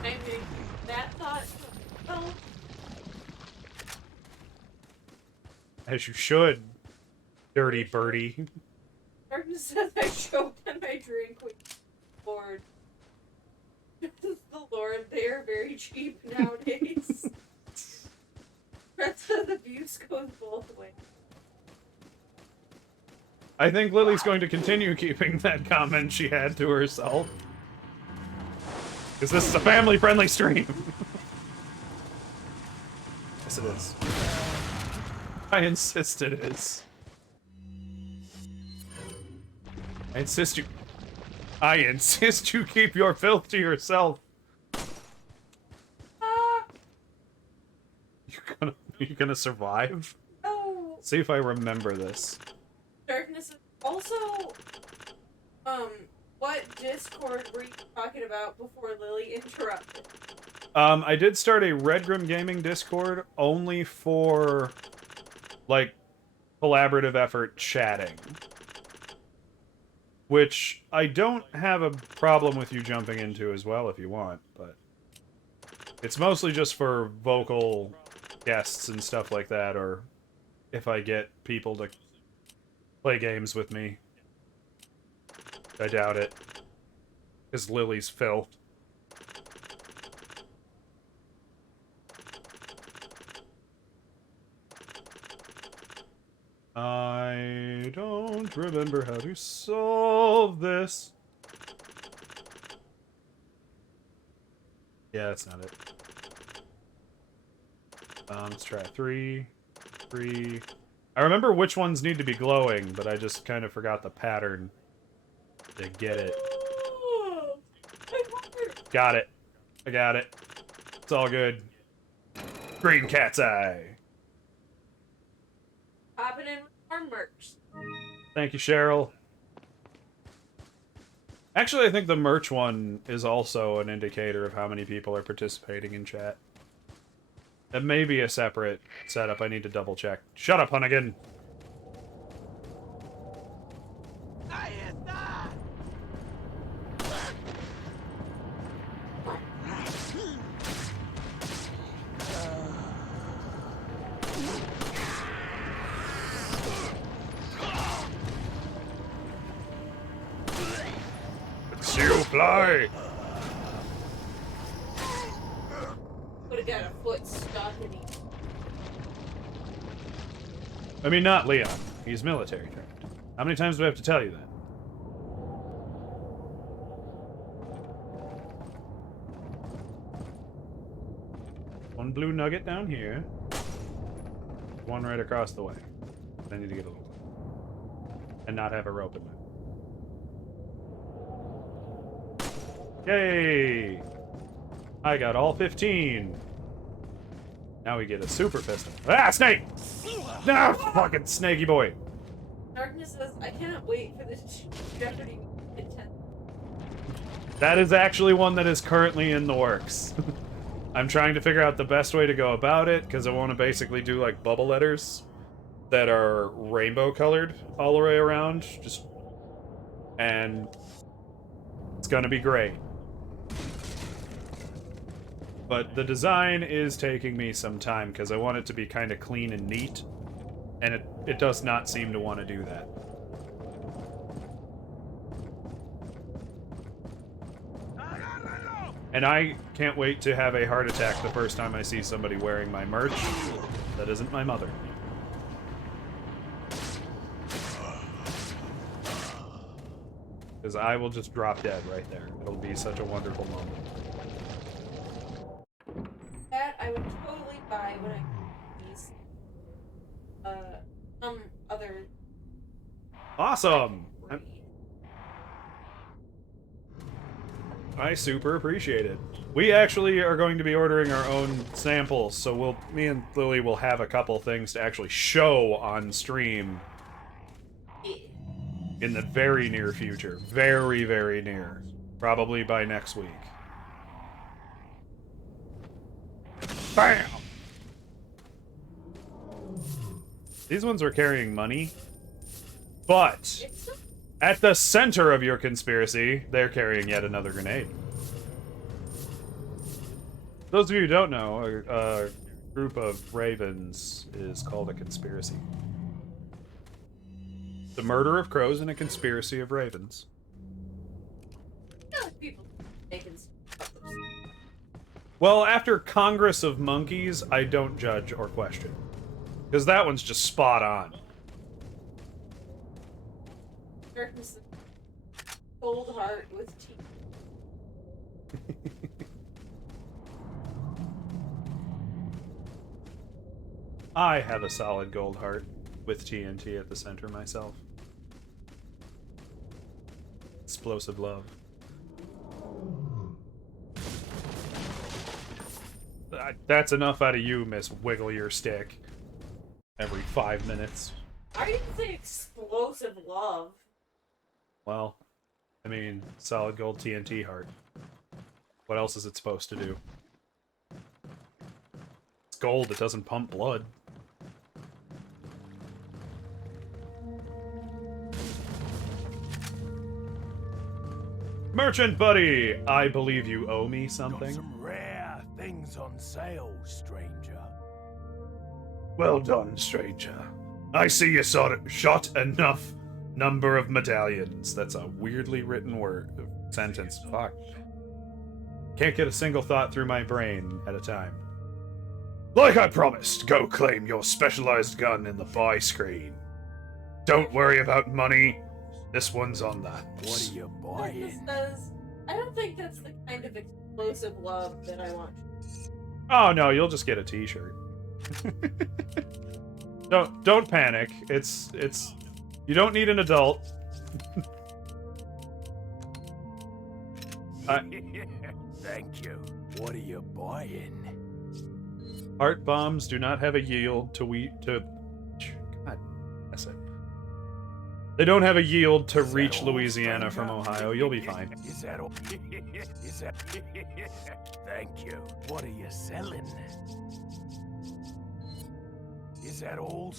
Maybe that thought. Oh, As you should, dirty birdie. darkness says I choked on my drink with Lord. The Lord, they are very cheap nowadays. Threats of abuse goes both ways. I think Lily's going to continue keeping that comment she had to herself. Because this is a family-friendly stream. Yes, it is. I insist it is. I insist you keep your filth to yourself. Ah, You gonna survive? no. See if I remember this. Darkness is also, what Discord were you talking about before Lily interrupted? I did start a Red Grim Gaming Discord only for, like, collaborative effort chatting. Which I don't have a problem with you jumping into as well if you want, but it's mostly just for vocal guests and stuff like that, or if I get people to play games with me. I doubt it. Because Lily's filth. I don't remember how to solve this. Yeah, that's not it. Let's try 3. 3. I remember which ones need to be glowing, but I just kind of forgot the pattern to get it. Got it. I got it. It's all good. Green cat's eye. Popping in with our merch. Thank you, Cheryl. Actually, I think the merch one is also an indicator of how many people are participating in chat. That may be a separate setup. I need to double check. Shut up, Hunnigan. It's you, fly! Would have got a foot stuck in him. I mean, not Leon. He's military trained. How many times do I have to tell you that? One blue nugget down here. One right across the way. I need to get a little. And not have a rope in there. Yay! I got all 15. Now we get a super pistol. Ah, snake! No, fucking snaky boy. Darkness says, I cannot wait for this Jeopardy intent. That is actually one that is currently in the works. I'm trying to figure out the best way to go about it, because I want to basically do like bubble letters that are rainbow colored all the way around. And it's gonna be great. But the design is taking me some time, because I want it to be kind of clean and neat. And it does not seem to want to do that. And I can't wait to have a heart attack the first time I see somebody wearing my merch that isn't my mother. Because I will just drop dead right there. It'll be such a wonderful moment. That I would totally buy when I these some other Awesome! I super appreciate it. We actually are going to be ordering our own samples, so me and Lily will have a couple things to actually show on stream in the very near future. Very, very near. Probably by next week. Bam! These ones are carrying money, but at the center of your conspiracy, they're carrying yet another grenade. Those of you who don't know, a group of ravens is called a conspiracy. The murder of crows and a conspiracy of ravens. people making stuff. Well, after Congress of Monkeys, I don't judge or question. Because that one's just spot on. Darkness, cold heart with teeth. I have a solid gold heart with TNT at the center myself. Explosive love. That's enough out of you, Miss Wiggle Your Stick. Every 5 minutes. I didn't say explosive love. Well, I mean, solid gold TNT heart. What else is it supposed to do? It's gold, it doesn't pump blood. Merchant buddy, I believe you owe me Got something. some rare things on sale, stranger. Well done, stranger. I see you shot enough number of medallions. That's a weirdly written word, sentence. Fuck. Can't get a single thought through my brain at a time. Like I promised, go claim your specialized gun in the buy screen. Don't worry about money. This one's on that. What are you Darkness buying? says, I don't think that's the kind of explosive love that I want. Oh no, you'll just get a t-shirt. Don't panic. It's you don't need an adult. Thank you. What are you buying? Heart bombs do not have a yield to God, that's it. They don't have a yield to reach Louisiana from Ohio. You'll be fine. Is that all? Is that? Thank you. What are you selling? Is that all?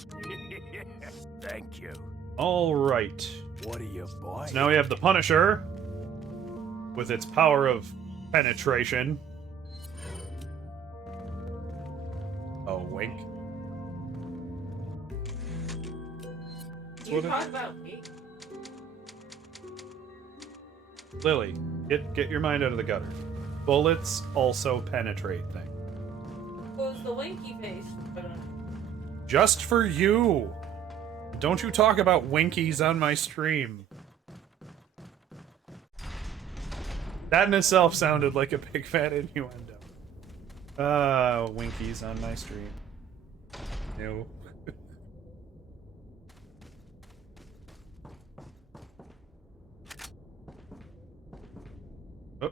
Thank you. All right. What are you buying? So now we have the Punisher with its power of penetration. Oh, wink. You talk about me. Lily, get your mind out of the gutter. Bullets also penetrate things. What was the winky face? Just for you. Don't you talk about winkies on my stream. That in itself sounded like a big fat innuendo. Winkies on my stream. No. Oh.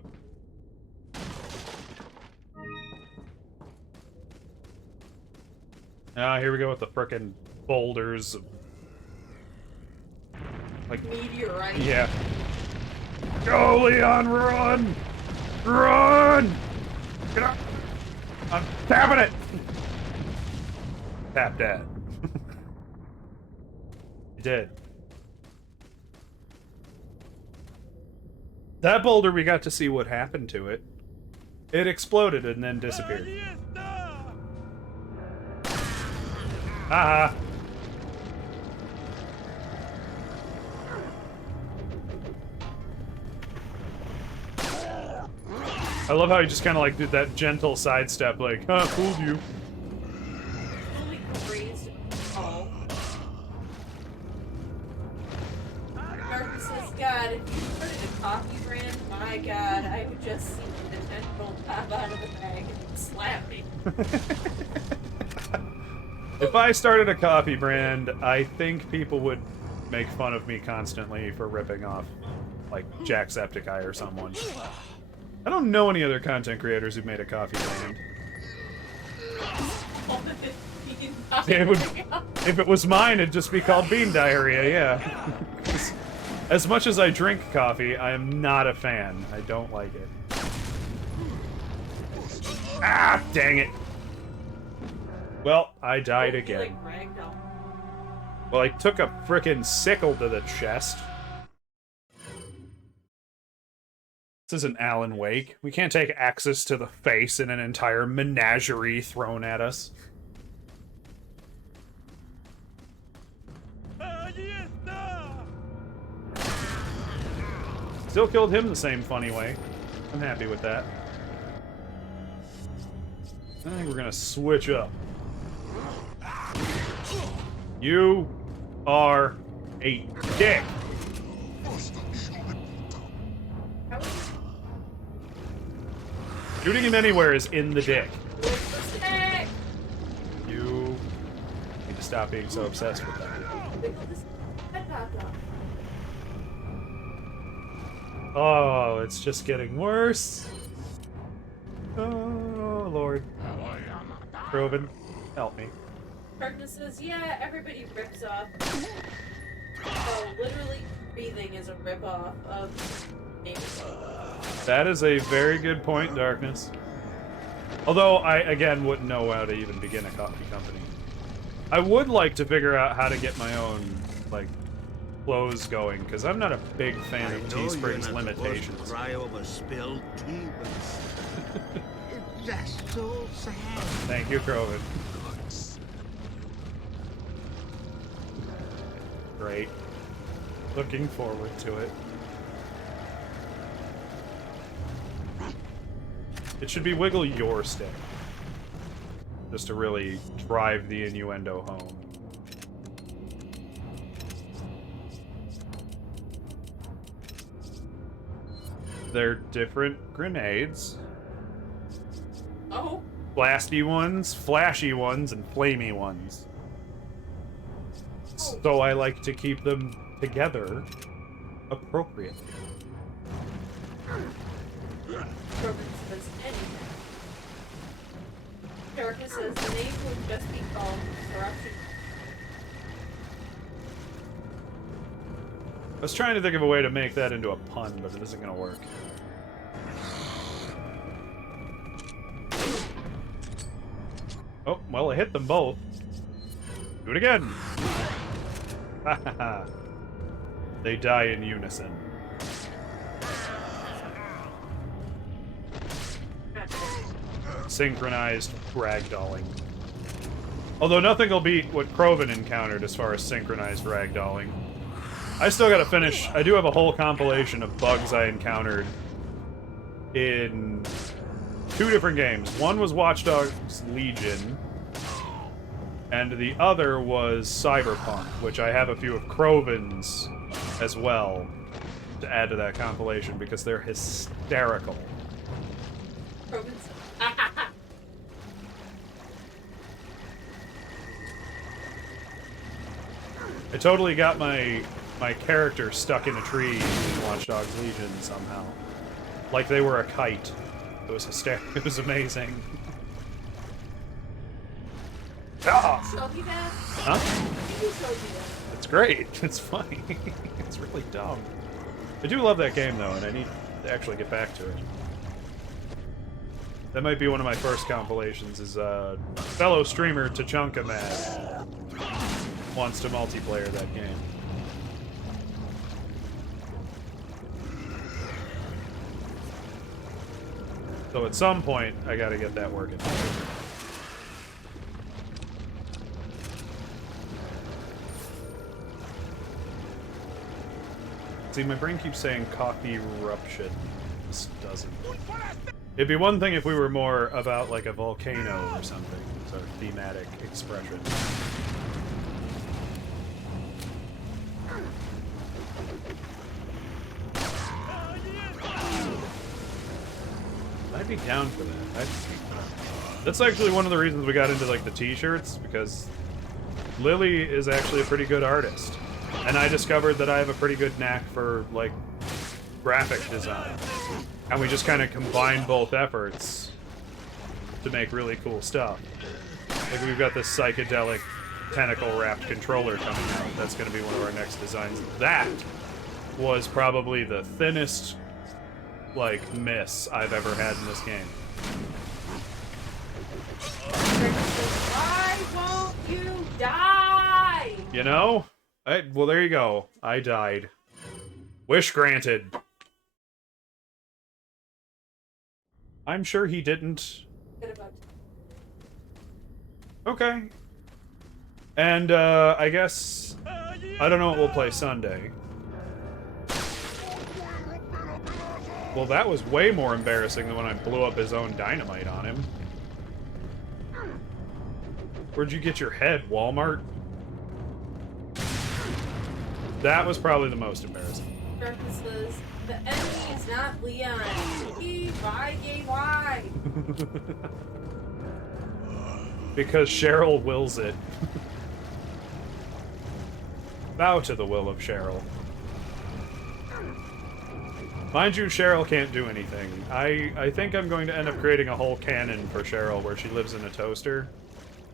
Ah, here we go with the frickin' boulders. Like, Meteorite. yeah. Go, Leon, run! Run! Get up! I'm tapping it! Tap that. You did. That boulder, we got to see what happened to it. It exploded and then disappeared. Haha. I love how he just kind of like did that gentle sidestep, like, huh, fooled you. Fully crazed all. Darkness says, God, if you started a coffee brand, my God, I would just see the tentacle pop out of the bag and slap me. If I started a coffee brand, I think people would make fun of me constantly for ripping off, like, Jacksepticeye or someone. I don't know any other content creators who've made a coffee brand. It would, if it was mine, it'd just be called Bean Diarrhea, yeah. As much as I drink coffee, I am not a fan. I don't like it. Ah, dang it. Well, I died again. Well, I took a frickin' sickle to the chest. This isn't Alan Wake. We can't take axes to the face and an entire menagerie thrown at us. Still killed him the same funny way. I'm happy with that. I think we're gonna switch up. You are a dick. Shooting him anywhere is in the dick. You need to stop being so obsessed with that. Oh, it's just getting worse. Oh, Lord. Proven, help me. Darkness says, yeah, everybody rips off. Oh, literally breathing is a rip-off of names. That is a very good point, Darkness. Although, I, again, wouldn't know how to even begin a coffee company. I would like to figure out how to get my own, like, clothes going, because I'm not a big fan of Teespring's limitations. Cry over spilled tea, but it's just so sad. Thank you, Croven. Great. Looking forward to it. It should be wiggle your stick. Just to really drive the innuendo home. They're different grenades. Oh. Blasty ones, flashy ones, and flamey ones. So I like to keep them together appropriately. Broken says anything. Erica says the name would just be called Corruption. I was trying to think of a way to make that into a pun, but it isn't gonna work. Oh, well, I hit them both. Do it again! Ha ha ha. They die in unison. Synchronized ragdolling. Although nothing will beat what Kroven encountered as far as synchronized ragdolling. I still gotta finish. I do have a whole compilation of bugs I encountered in 2 different games. One was Watch Dogs Legion, and the other was Cyberpunk, which I have a few of Kroven's as well to add to that compilation because they're hysterical. Broken says. I totally got my character stuck in a tree in Watch Dogs Legion somehow. Like they were a kite. It was hysterical. It was amazing. Ah! Showed you that? Huh? I think he showed you that. It's great. It's funny. It's really dumb. I do love that game though, and I need to actually get back to it. That might be one of my first compilations, is fellow streamer Tachanka Mad wants to multiplayer that game. So at some point, I gotta get that working. See, my brain keeps saying coffee eruption. This doesn't. It'd be one thing if we were more about like a volcano or something. It's our thematic expression. I'd be down for that. That's actually one of the reasons we got into like the t-shirts, because Lily is actually a pretty good artist. And I discovered that I have a pretty good knack for like graphic design. And we just kind of combine both efforts to make really cool stuff. Like we've got this psychedelic tentacle-wrapped controller coming out. That's going to be one of our next designs. That was probably the thinnest, like, miss I've ever had in this game. Why won't you die? You know? Well, there you go. I died. Wish granted. I'm sure he didn't. Okay. And, I guess... I don't know what we'll play Sunday. Well, that was way more embarrassing than when I blew up his own dynamite on him. Where'd you get your head, Walmart? That was probably the most embarrassing. Darkness says, the enemy is not Leon. E-Y-A-Y. Because Cheryl wills it. Bow to the will of Cheryl. Mind you, Cheryl can't do anything. I think I'm going to end up creating a whole canon for Cheryl where she lives in a toaster.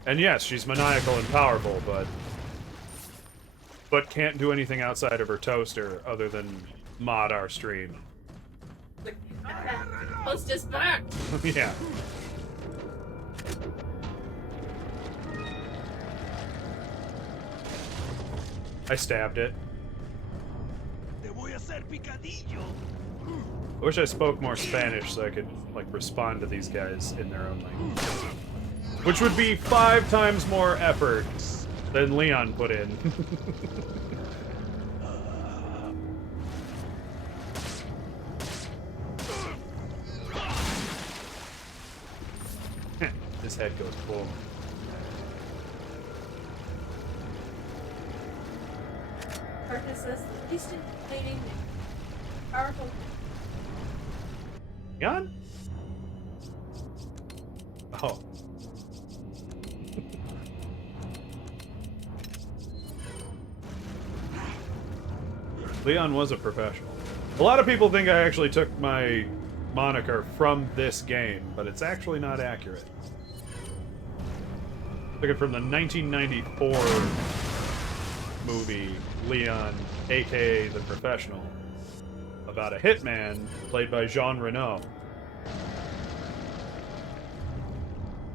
And yes, she's maniacal and powerful, but can't do anything outside of her toaster other than mod our stream. Post us back. Yeah. I stabbed it. I wish I spoke more Spanish so I could, like, respond to these guys in their own language. Which would be 5 times more effort than Leon put in. His head goes boom. Darkness says the least intimidating and powerful. Gun? Oh. Leon was a professional. A lot of people think I actually took my moniker from this game, but it's actually not accurate. I took it from the 1994 movie Leon, aka The Professional, about a hitman played by Jean Reno.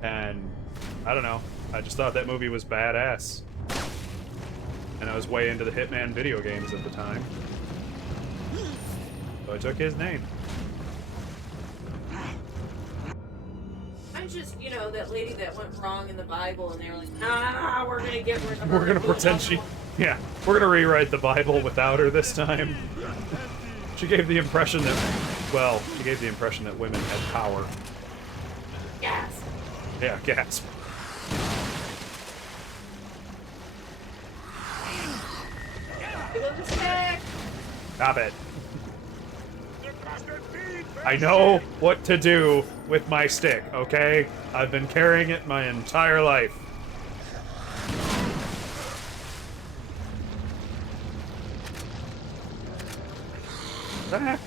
And I don't know, I just thought that movie was badass. And I was way into the Hitman video games at the time. So I took his name. I'm just, you know, that lady that went wrong in the Bible, and they were like, nah, we're gonna get rid of her. We're gonna pretend she... Yeah, we're gonna rewrite the Bible without her this time. She gave the impression that... Well, she gave the impression that women had power. Yes. Yeah, gasp. Stop it. I know what to do with my stick, okay? I've been carrying it my entire life. Ah.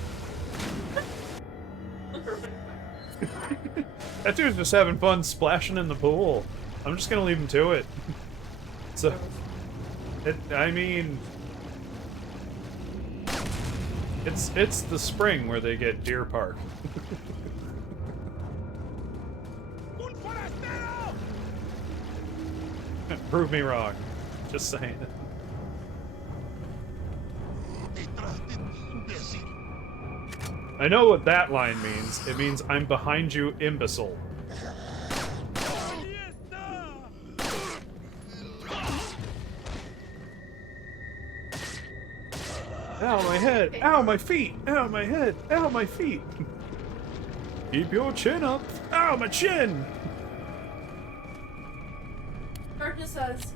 That dude's just having fun splashing in the pool. I'm just gonna leave him to it. So, I mean, it's the spring where they get Deer Park. Prove me wrong. Just saying. I know what that line means. It means I'm behind you, imbecile. Ow, my head! Ow, my feet! Ow, my head! Ow, my feet! Keep your chin up! Ow, my chin! Darkness says,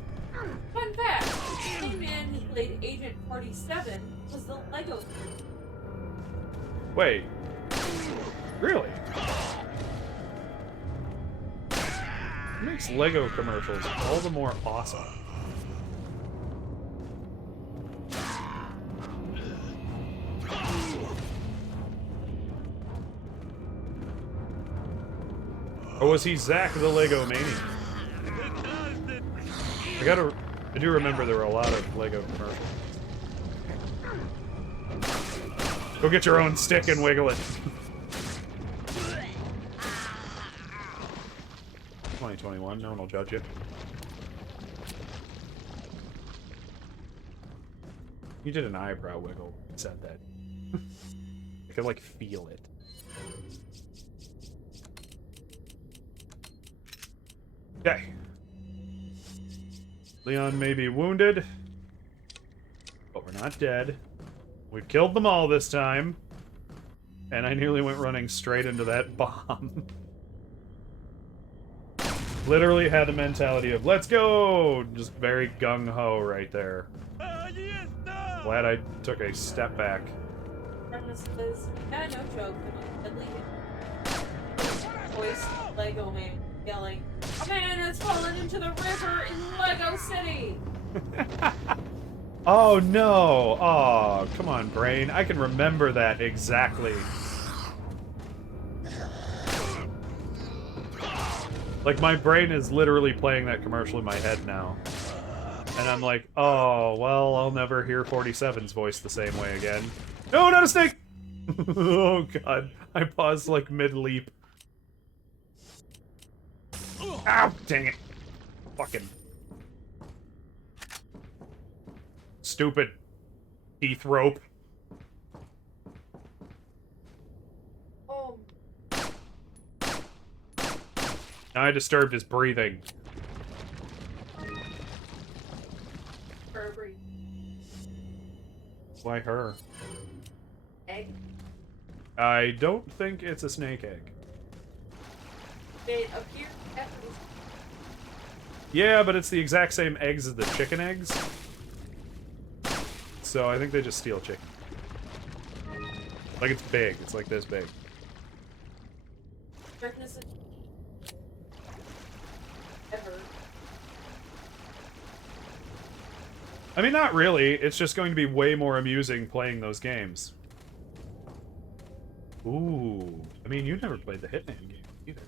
fun fact, the same man who played Agent 47 was the Lego. Wait. Really? It makes Lego commercials all the more awesome. Or was he Zack the Lego Maniac? I do remember there were a lot of Lego commercials. Go get your own stick and wiggle it. 2021, no one will judge you. You did an eyebrow wiggle when you said that. I could, like, feel it. Okay. Leon may be wounded, but we're not dead. We've killed them all this time. And I nearly went running straight into that bomb. Literally had the mentality of, let's go! Just very gung-ho right there. Glad I took a step back. Darkness says, yeah, no joke, but voice Lego man yelling, a man has fallen into the river in Lego City! Oh no! Oh, come on, brain. I can remember that exactly. Like, my brain is literally playing that commercial in my head now. And I'm like, oh, well, I'll never hear 47's voice the same way again. No, not a snake! Oh god. I paused, like, mid-leap. Ow! Dang it. Fucking... stupid teeth rope. Oh. Now I disturbed his breathing. Burberry. Why her? Egg. I don't think it's a snake egg. They appear effortlessly. Yeah, but it's the exact same eggs as the chicken eggs. So I think they just steal chicken. Like it's big. It's like this big. Darkness is ever. I mean, not really. It's just going to be way more amusing playing those games. Ooh. I mean, you never played the Hitman game either.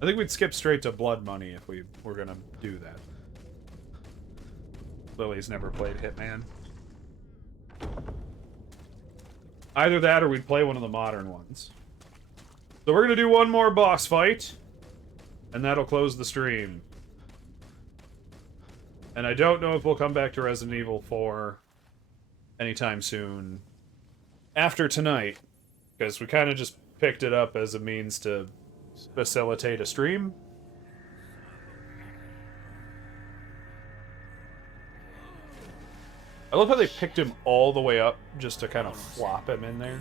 I think we'd skip straight to Blood Money if we were gonna do that. Lily's never played Hitman. Either that or we'd play one of the modern ones. So we're gonna do one more boss fight, and that'll close the stream. And I don't know if we'll come back to Resident Evil 4 anytime soon after tonight, because we kind of just picked it up as a means to facilitate a stream. I love how they picked him all the way up just to kind of flop him in there.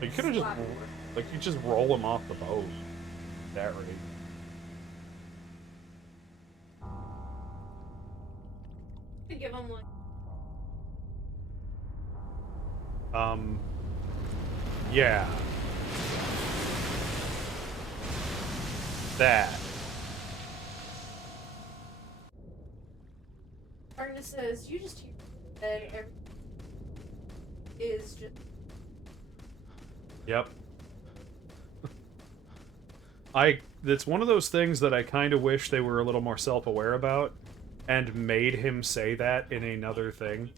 Like, you could have just, like, you just roll him off the boat at that rate. To give them like. Yeah. That. Darkness says, you just hear that everything is just. Yep. It's one of those things that I kind of wish they were a little more self-aware about and made him say that in another thing.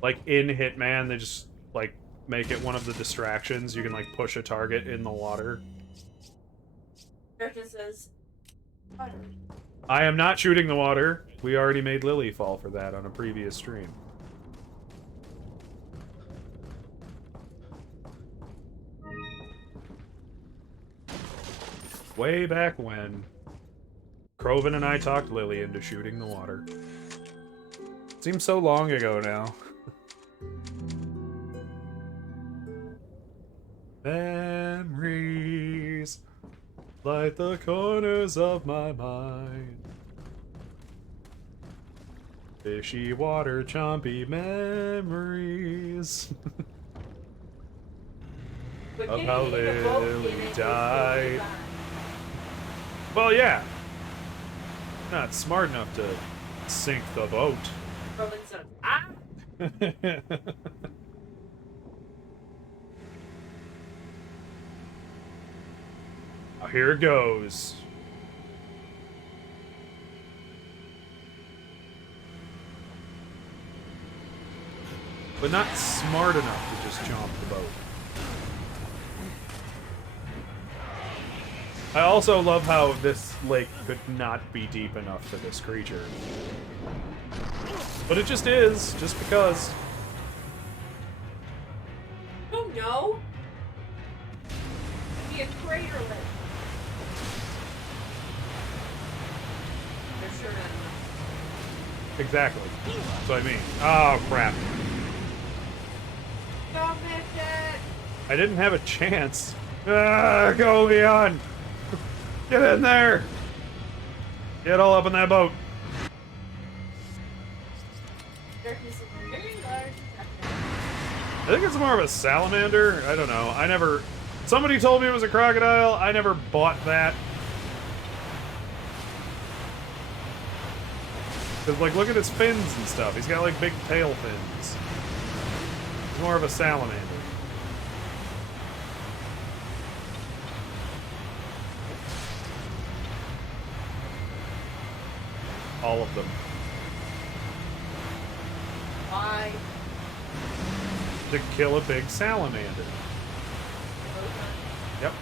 Like in Hitman, they just like make it one of the distractions. You can like push a target in the water. Darkness says, water. I am not shooting the water. We already made Lily fall for that on a previous stream. Way back when, Croven and I talked Lily into shooting the water. Seems so long ago now. Memories light the corners of my mind. Fishy water, chompy memories But of getting how in the boat in Lily it is died. really fun. Well, yeah. Not smart enough to sink the boat. Roman says, ah! Now, here it goes. But not smart enough to just jump the boat. I also love how this lake could not be deep enough for this creature. But it just is, just because. Oh no! Be a craterlet. They're sure not enough. Exactly. That's what I mean. Oh, crap. Don't miss it! I didn't have a chance. Ah, go, Leon! Get in there! Get all up in that boat. Darkness is very large. I think it's more of a salamander. I don't know. I never... Somebody told me it was a crocodile. I never bought that. Because, like, look at his fins and stuff. He's got, like, big tail fins. He's more of a salamander. All of them. Why? To kill a big salamander. Yep.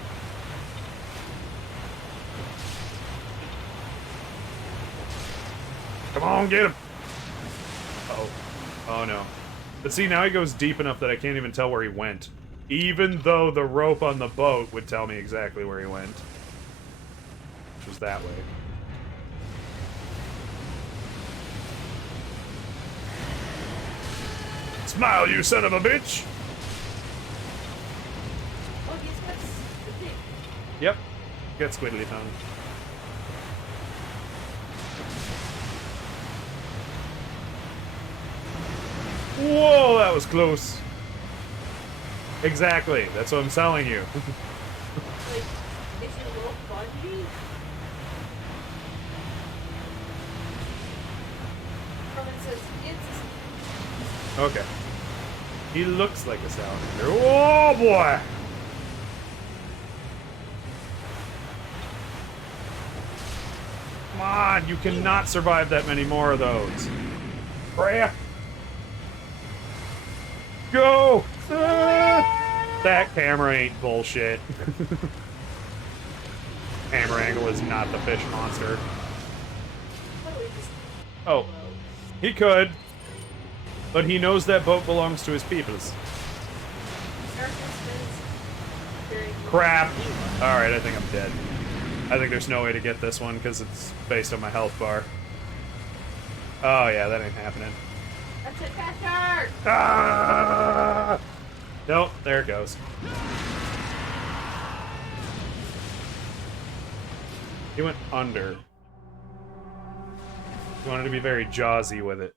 Come on, get him! Uh-oh. Oh, no. But see, now he goes deep enough that I can't even tell where he went. Even though the rope on the boat would tell me exactly where he went. Which was that way. Smile, you son of a bitch! Oh, he's got Yep. Get squiddly tongue. Whoa, that was close. Exactly. That's what I'm telling you. Like, is your rope bungee? Roman says, it's... Okay. He looks like a salamander. Oh boy! Come on, you cannot survive that many more of those. Freya! Go! That camera ain't bullshit. Camera angle is not the fish monster. How do we just... Oh, he could. But he knows that boat belongs to his peoples. Crap! Alright, I think I'm dead. I think there's no way to get this one because it's based on my health bar. Oh yeah, that ain't happening. That's it, faster! Ah! Nope, there it goes. He went under. He wanted to be very Jawsy with it.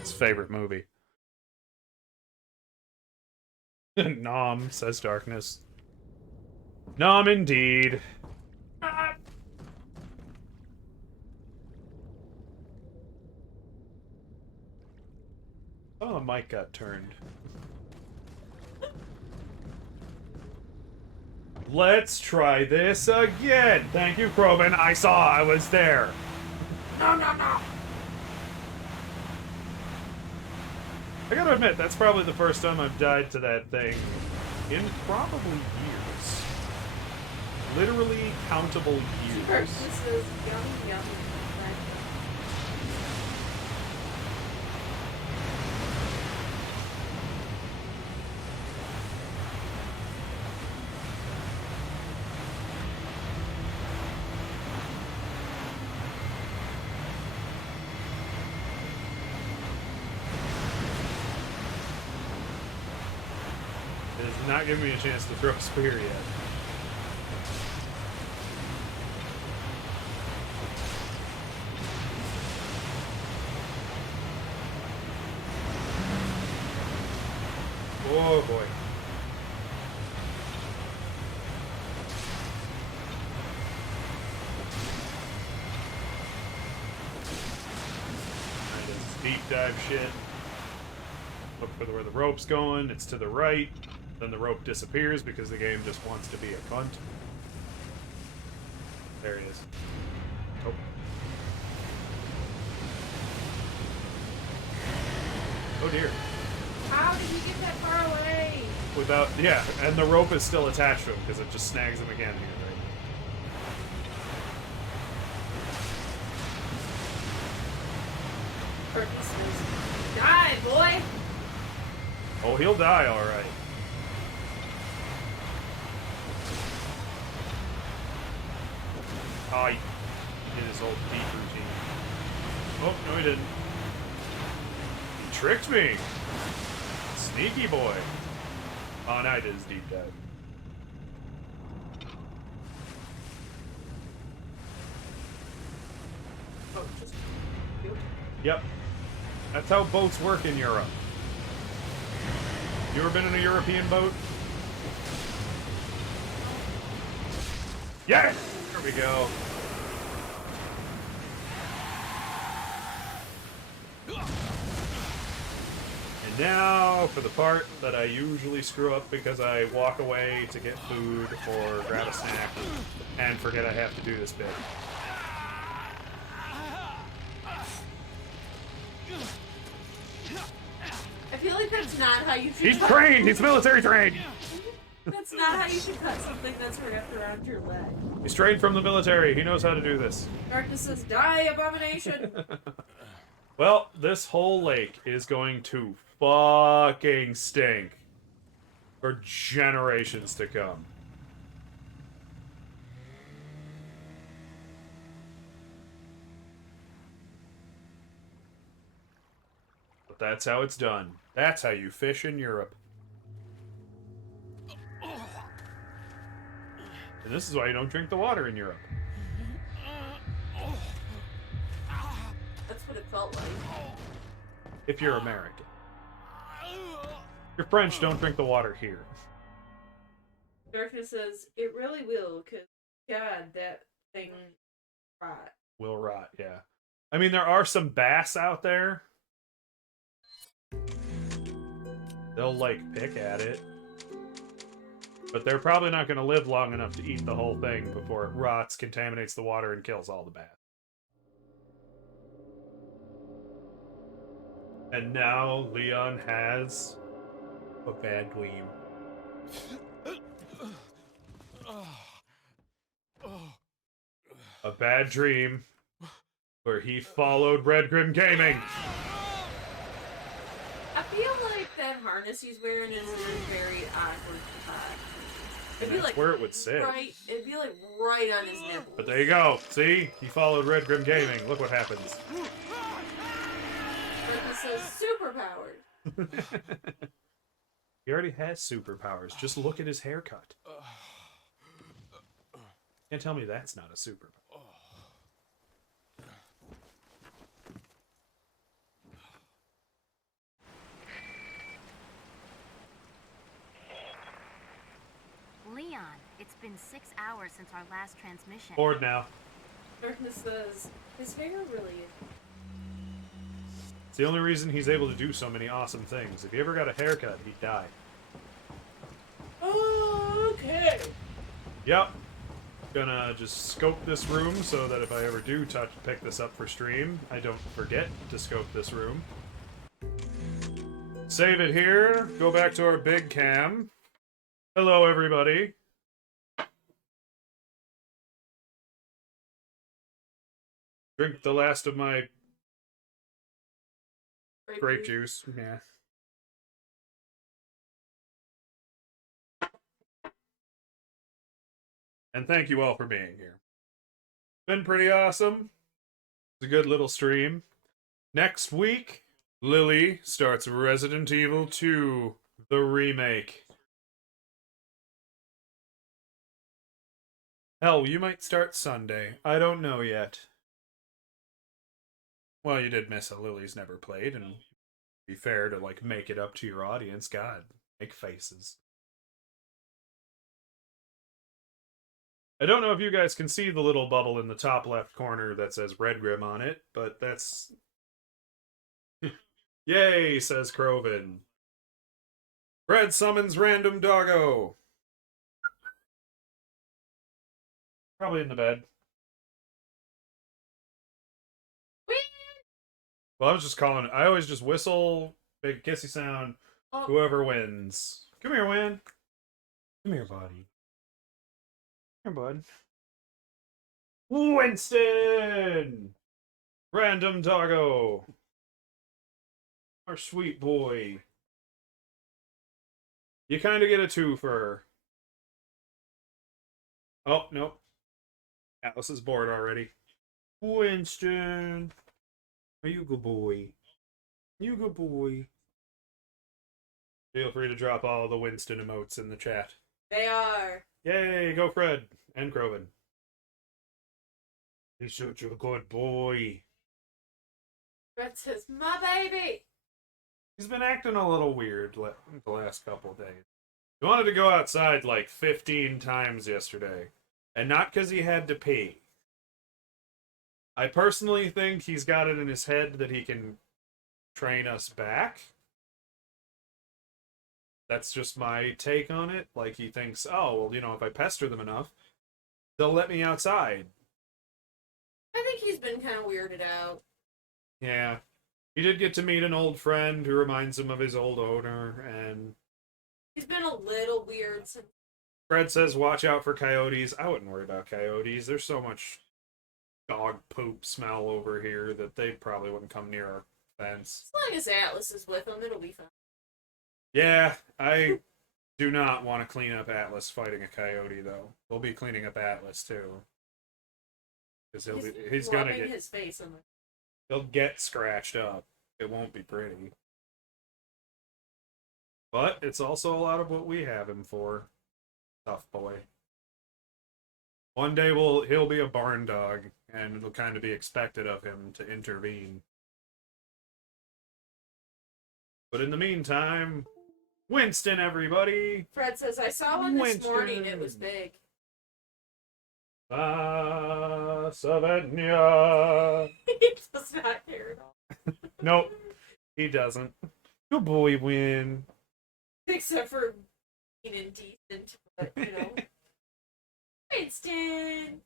His favorite movie. Nom, says Darkness. Nom indeed. Ah! Oh, Mike got turned. Let's try this again. Thank you, Krobin. I saw I was there. No, no, no! I gotta admit, that's probably the first time I've died to that thing in probably years. Literally countable years. This is yummy, yummy. It has not given me a chance to throw a spear yet. Oh boy. Alright, this deep dive shit. Look for where the rope's going. It's to the right. Then the rope disappears because the game just wants to be a cunt. There he is. Oh. Oh dear. How did you get that far away? Without, yeah, and the rope is still attached to him because it just snags him again here, right? Turkey says, die, boy! Oh, he'll die, alright. Oh, he did his old beat routine. Oh, no he didn't. He tricked me! Sneaky boy. Oh, now he did his deep dive. Oh, just... you. Yep. That's how boats work in Europe. You ever been in a European boat? Yes! There we go. And now for the part that I usually screw up because I walk away to get food or grab a snack and forget I have to do this bit. I feel like that's not how you should He's trained! He's military trained! That's not how you should cut something that's wrapped around your leg. He's trained from the military. He knows how to do this. Darkness says, die, abomination! Well, this whole lake is going to fucking stink for generations to come. But that's how it's done. That's how you fish in Europe. And this is why you don't drink the water in Europe. That's what it felt like. If you're American. If you're French, don't drink the water here. Darkness says, it really will, because, God, that thing rot. Will rot, yeah. I mean, there are some bass out there. They'll, like, pick at it. But they're probably not going to live long enough to eat the whole thing before it rots, contaminates the water, and kills all the bass. And now Leon has a bad dream. A bad dream where he followed Red Grim Gaming. I feel like that harness he's wearing is a very awkward spot. And that's where it would sit. Right, it'd be like right on his nipple. But there you go. See? He followed Red Grim Gaming. Look what happens. Darkness says, superpowered. He already has superpowers. Just look at his haircut. Can't tell me that's not a superpower. Leon, it's been 6 hours since our last transmission. Bored now. Darkness says, his hair really is. It's the only reason he's able to do so many awesome things. If he ever got a haircut, he'd die. Okay. Yep. Gonna just scope this room so that if I ever do pick this up for stream, I don't forget to scope this room. Save it here. Go back to our big cam. Hello, everybody. Drink the last of my grape juice. Yeah. And thank you all for being here. Been pretty awesome. It's a good little stream. Next week, Lily starts Resident Evil 2, the remake. Hell, you might start Sunday. I don't know yet. Well, you did miss a Lily's never played, and be fair to, like, make it up to your audience. God, make faces. I don't know if you guys can see the little bubble in the top left corner that says Red Grim on it, but that's... Yay, says Croven. Fred summons random doggo. Probably in the bed. Well, I was just calling it. I always just whistle, make a kissy sound, whoever wins. Come here, Win. Come here, buddy. Come here, bud. Winston! Random doggo. Our sweet boy. You kind of get a twofer. Oh, nope. Atlas is bored already. Winston. Are you a good boy? You a good boy. Feel free to drop all the Winston emotes in the chat. They are. Yay, go Fred and Croven. He's such a good boy. Fred says, my baby. He's been acting a little weird the last couple of days. He wanted to go outside like 15 times yesterday. And not because he had to pee. I personally think he's got it in his head that he can train us back. That's just my take on it. Like, he thinks, oh, well, you know, if I pester them enough, they'll let me outside. I think he's been kind of weirded out. Yeah. He did get to meet an old friend who reminds him of his old owner, and... He's been a little weird since... Fred says, watch out for coyotes. I wouldn't worry about coyotes. There's so much dog poop smell over here that they probably wouldn't come near our fence. As long as Atlas is with him, it'll be fine. Yeah, I do not want to clean up Atlas fighting a coyote, though. We'll be cleaning up Atlas, too. Because he's gonna get... his face on the... He'll get scratched up. It won't be pretty. But it's also a lot of what we have him for. Tough boy. One day he'll be a barn dog, and it'll kind of be expected of him to intervene. But in the meantime, Winston, everybody! Fred says, I saw one this morning. It was big. Savenya! He does not care at all. Nope, he doesn't. Good boy, Win. Except for being indecent, but, you know. Winston!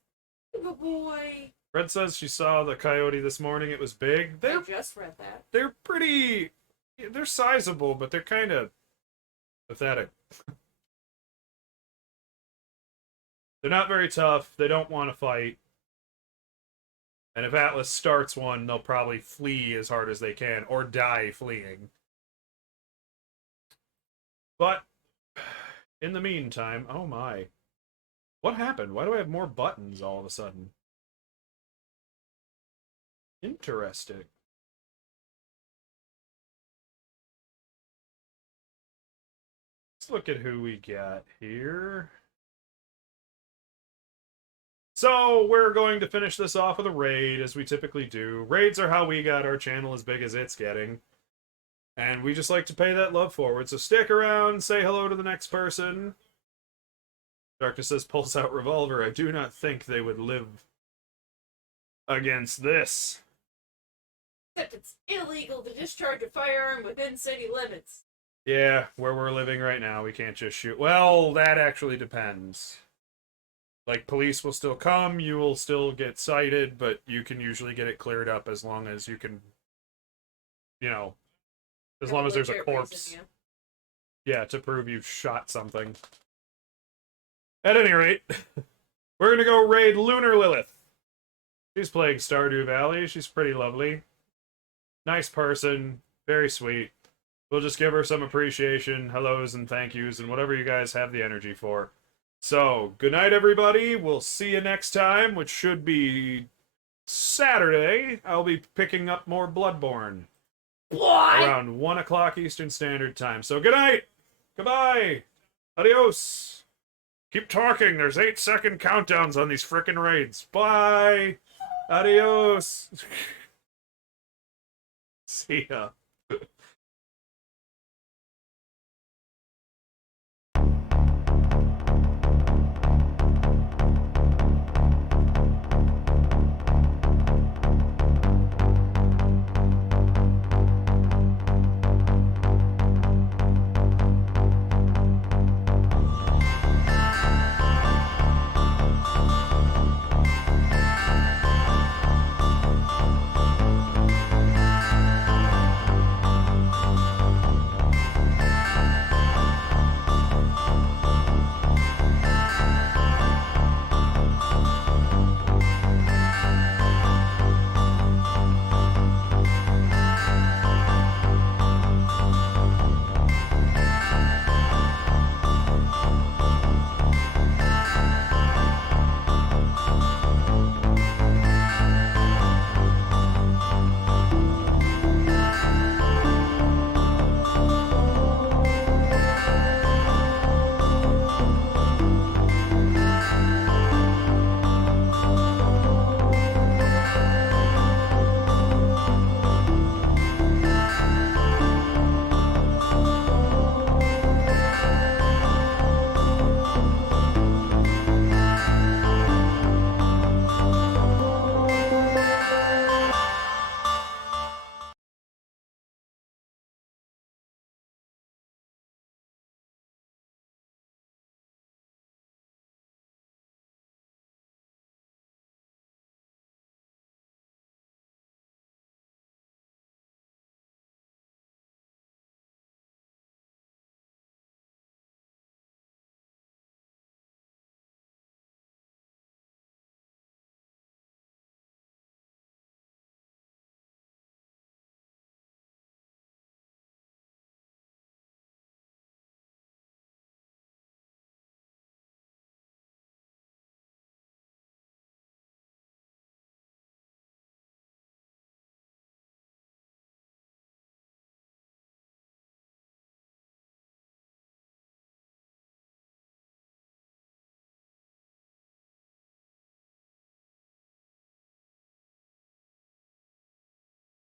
Good boy. Fred says she saw the coyote this morning. It was big. I just read that. They're pretty... They're sizable, but they're kind of pathetic. They're not very tough. They don't want to fight. And if Atlas starts one, they'll probably flee as hard as they can, or die fleeing. But, in the meantime, oh my. What happened? Why do I have more buttons all of a sudden? Interesting. Let's look at who we got here. So, we're going to finish this off with a raid, as we typically do. Raids are how we got our channel as big as it's getting. And we just like to pay that love forward. So stick around, say hello to the next person. Darkness says, pulls out revolver. I do not think they would live against this. Except it's illegal to discharge a firearm within city limits. Yeah, where we're living right now, we can't just shoot. Well, that actually depends. Like, police will still come, you will still get cited, but you can usually get it cleared up as long as you can, you know, as long as there's a corpse. Yeah, to prove you shot something. At any rate, we're gonna go raid Lunar Lilith. She's playing Stardew Valley. She's pretty lovely. Nice person. Very sweet. We'll just give her some appreciation, hellos, and thank yous, and whatever you guys have the energy for. So, good night, everybody. We'll see you next time, which should be Saturday. I'll be picking up more Bloodborne. What? Around 1 o'clock Eastern Standard Time. So, good night. Goodbye. Adios. Keep talking. There's 8-second countdowns on these frickin' raids. Bye. Adios. See ya.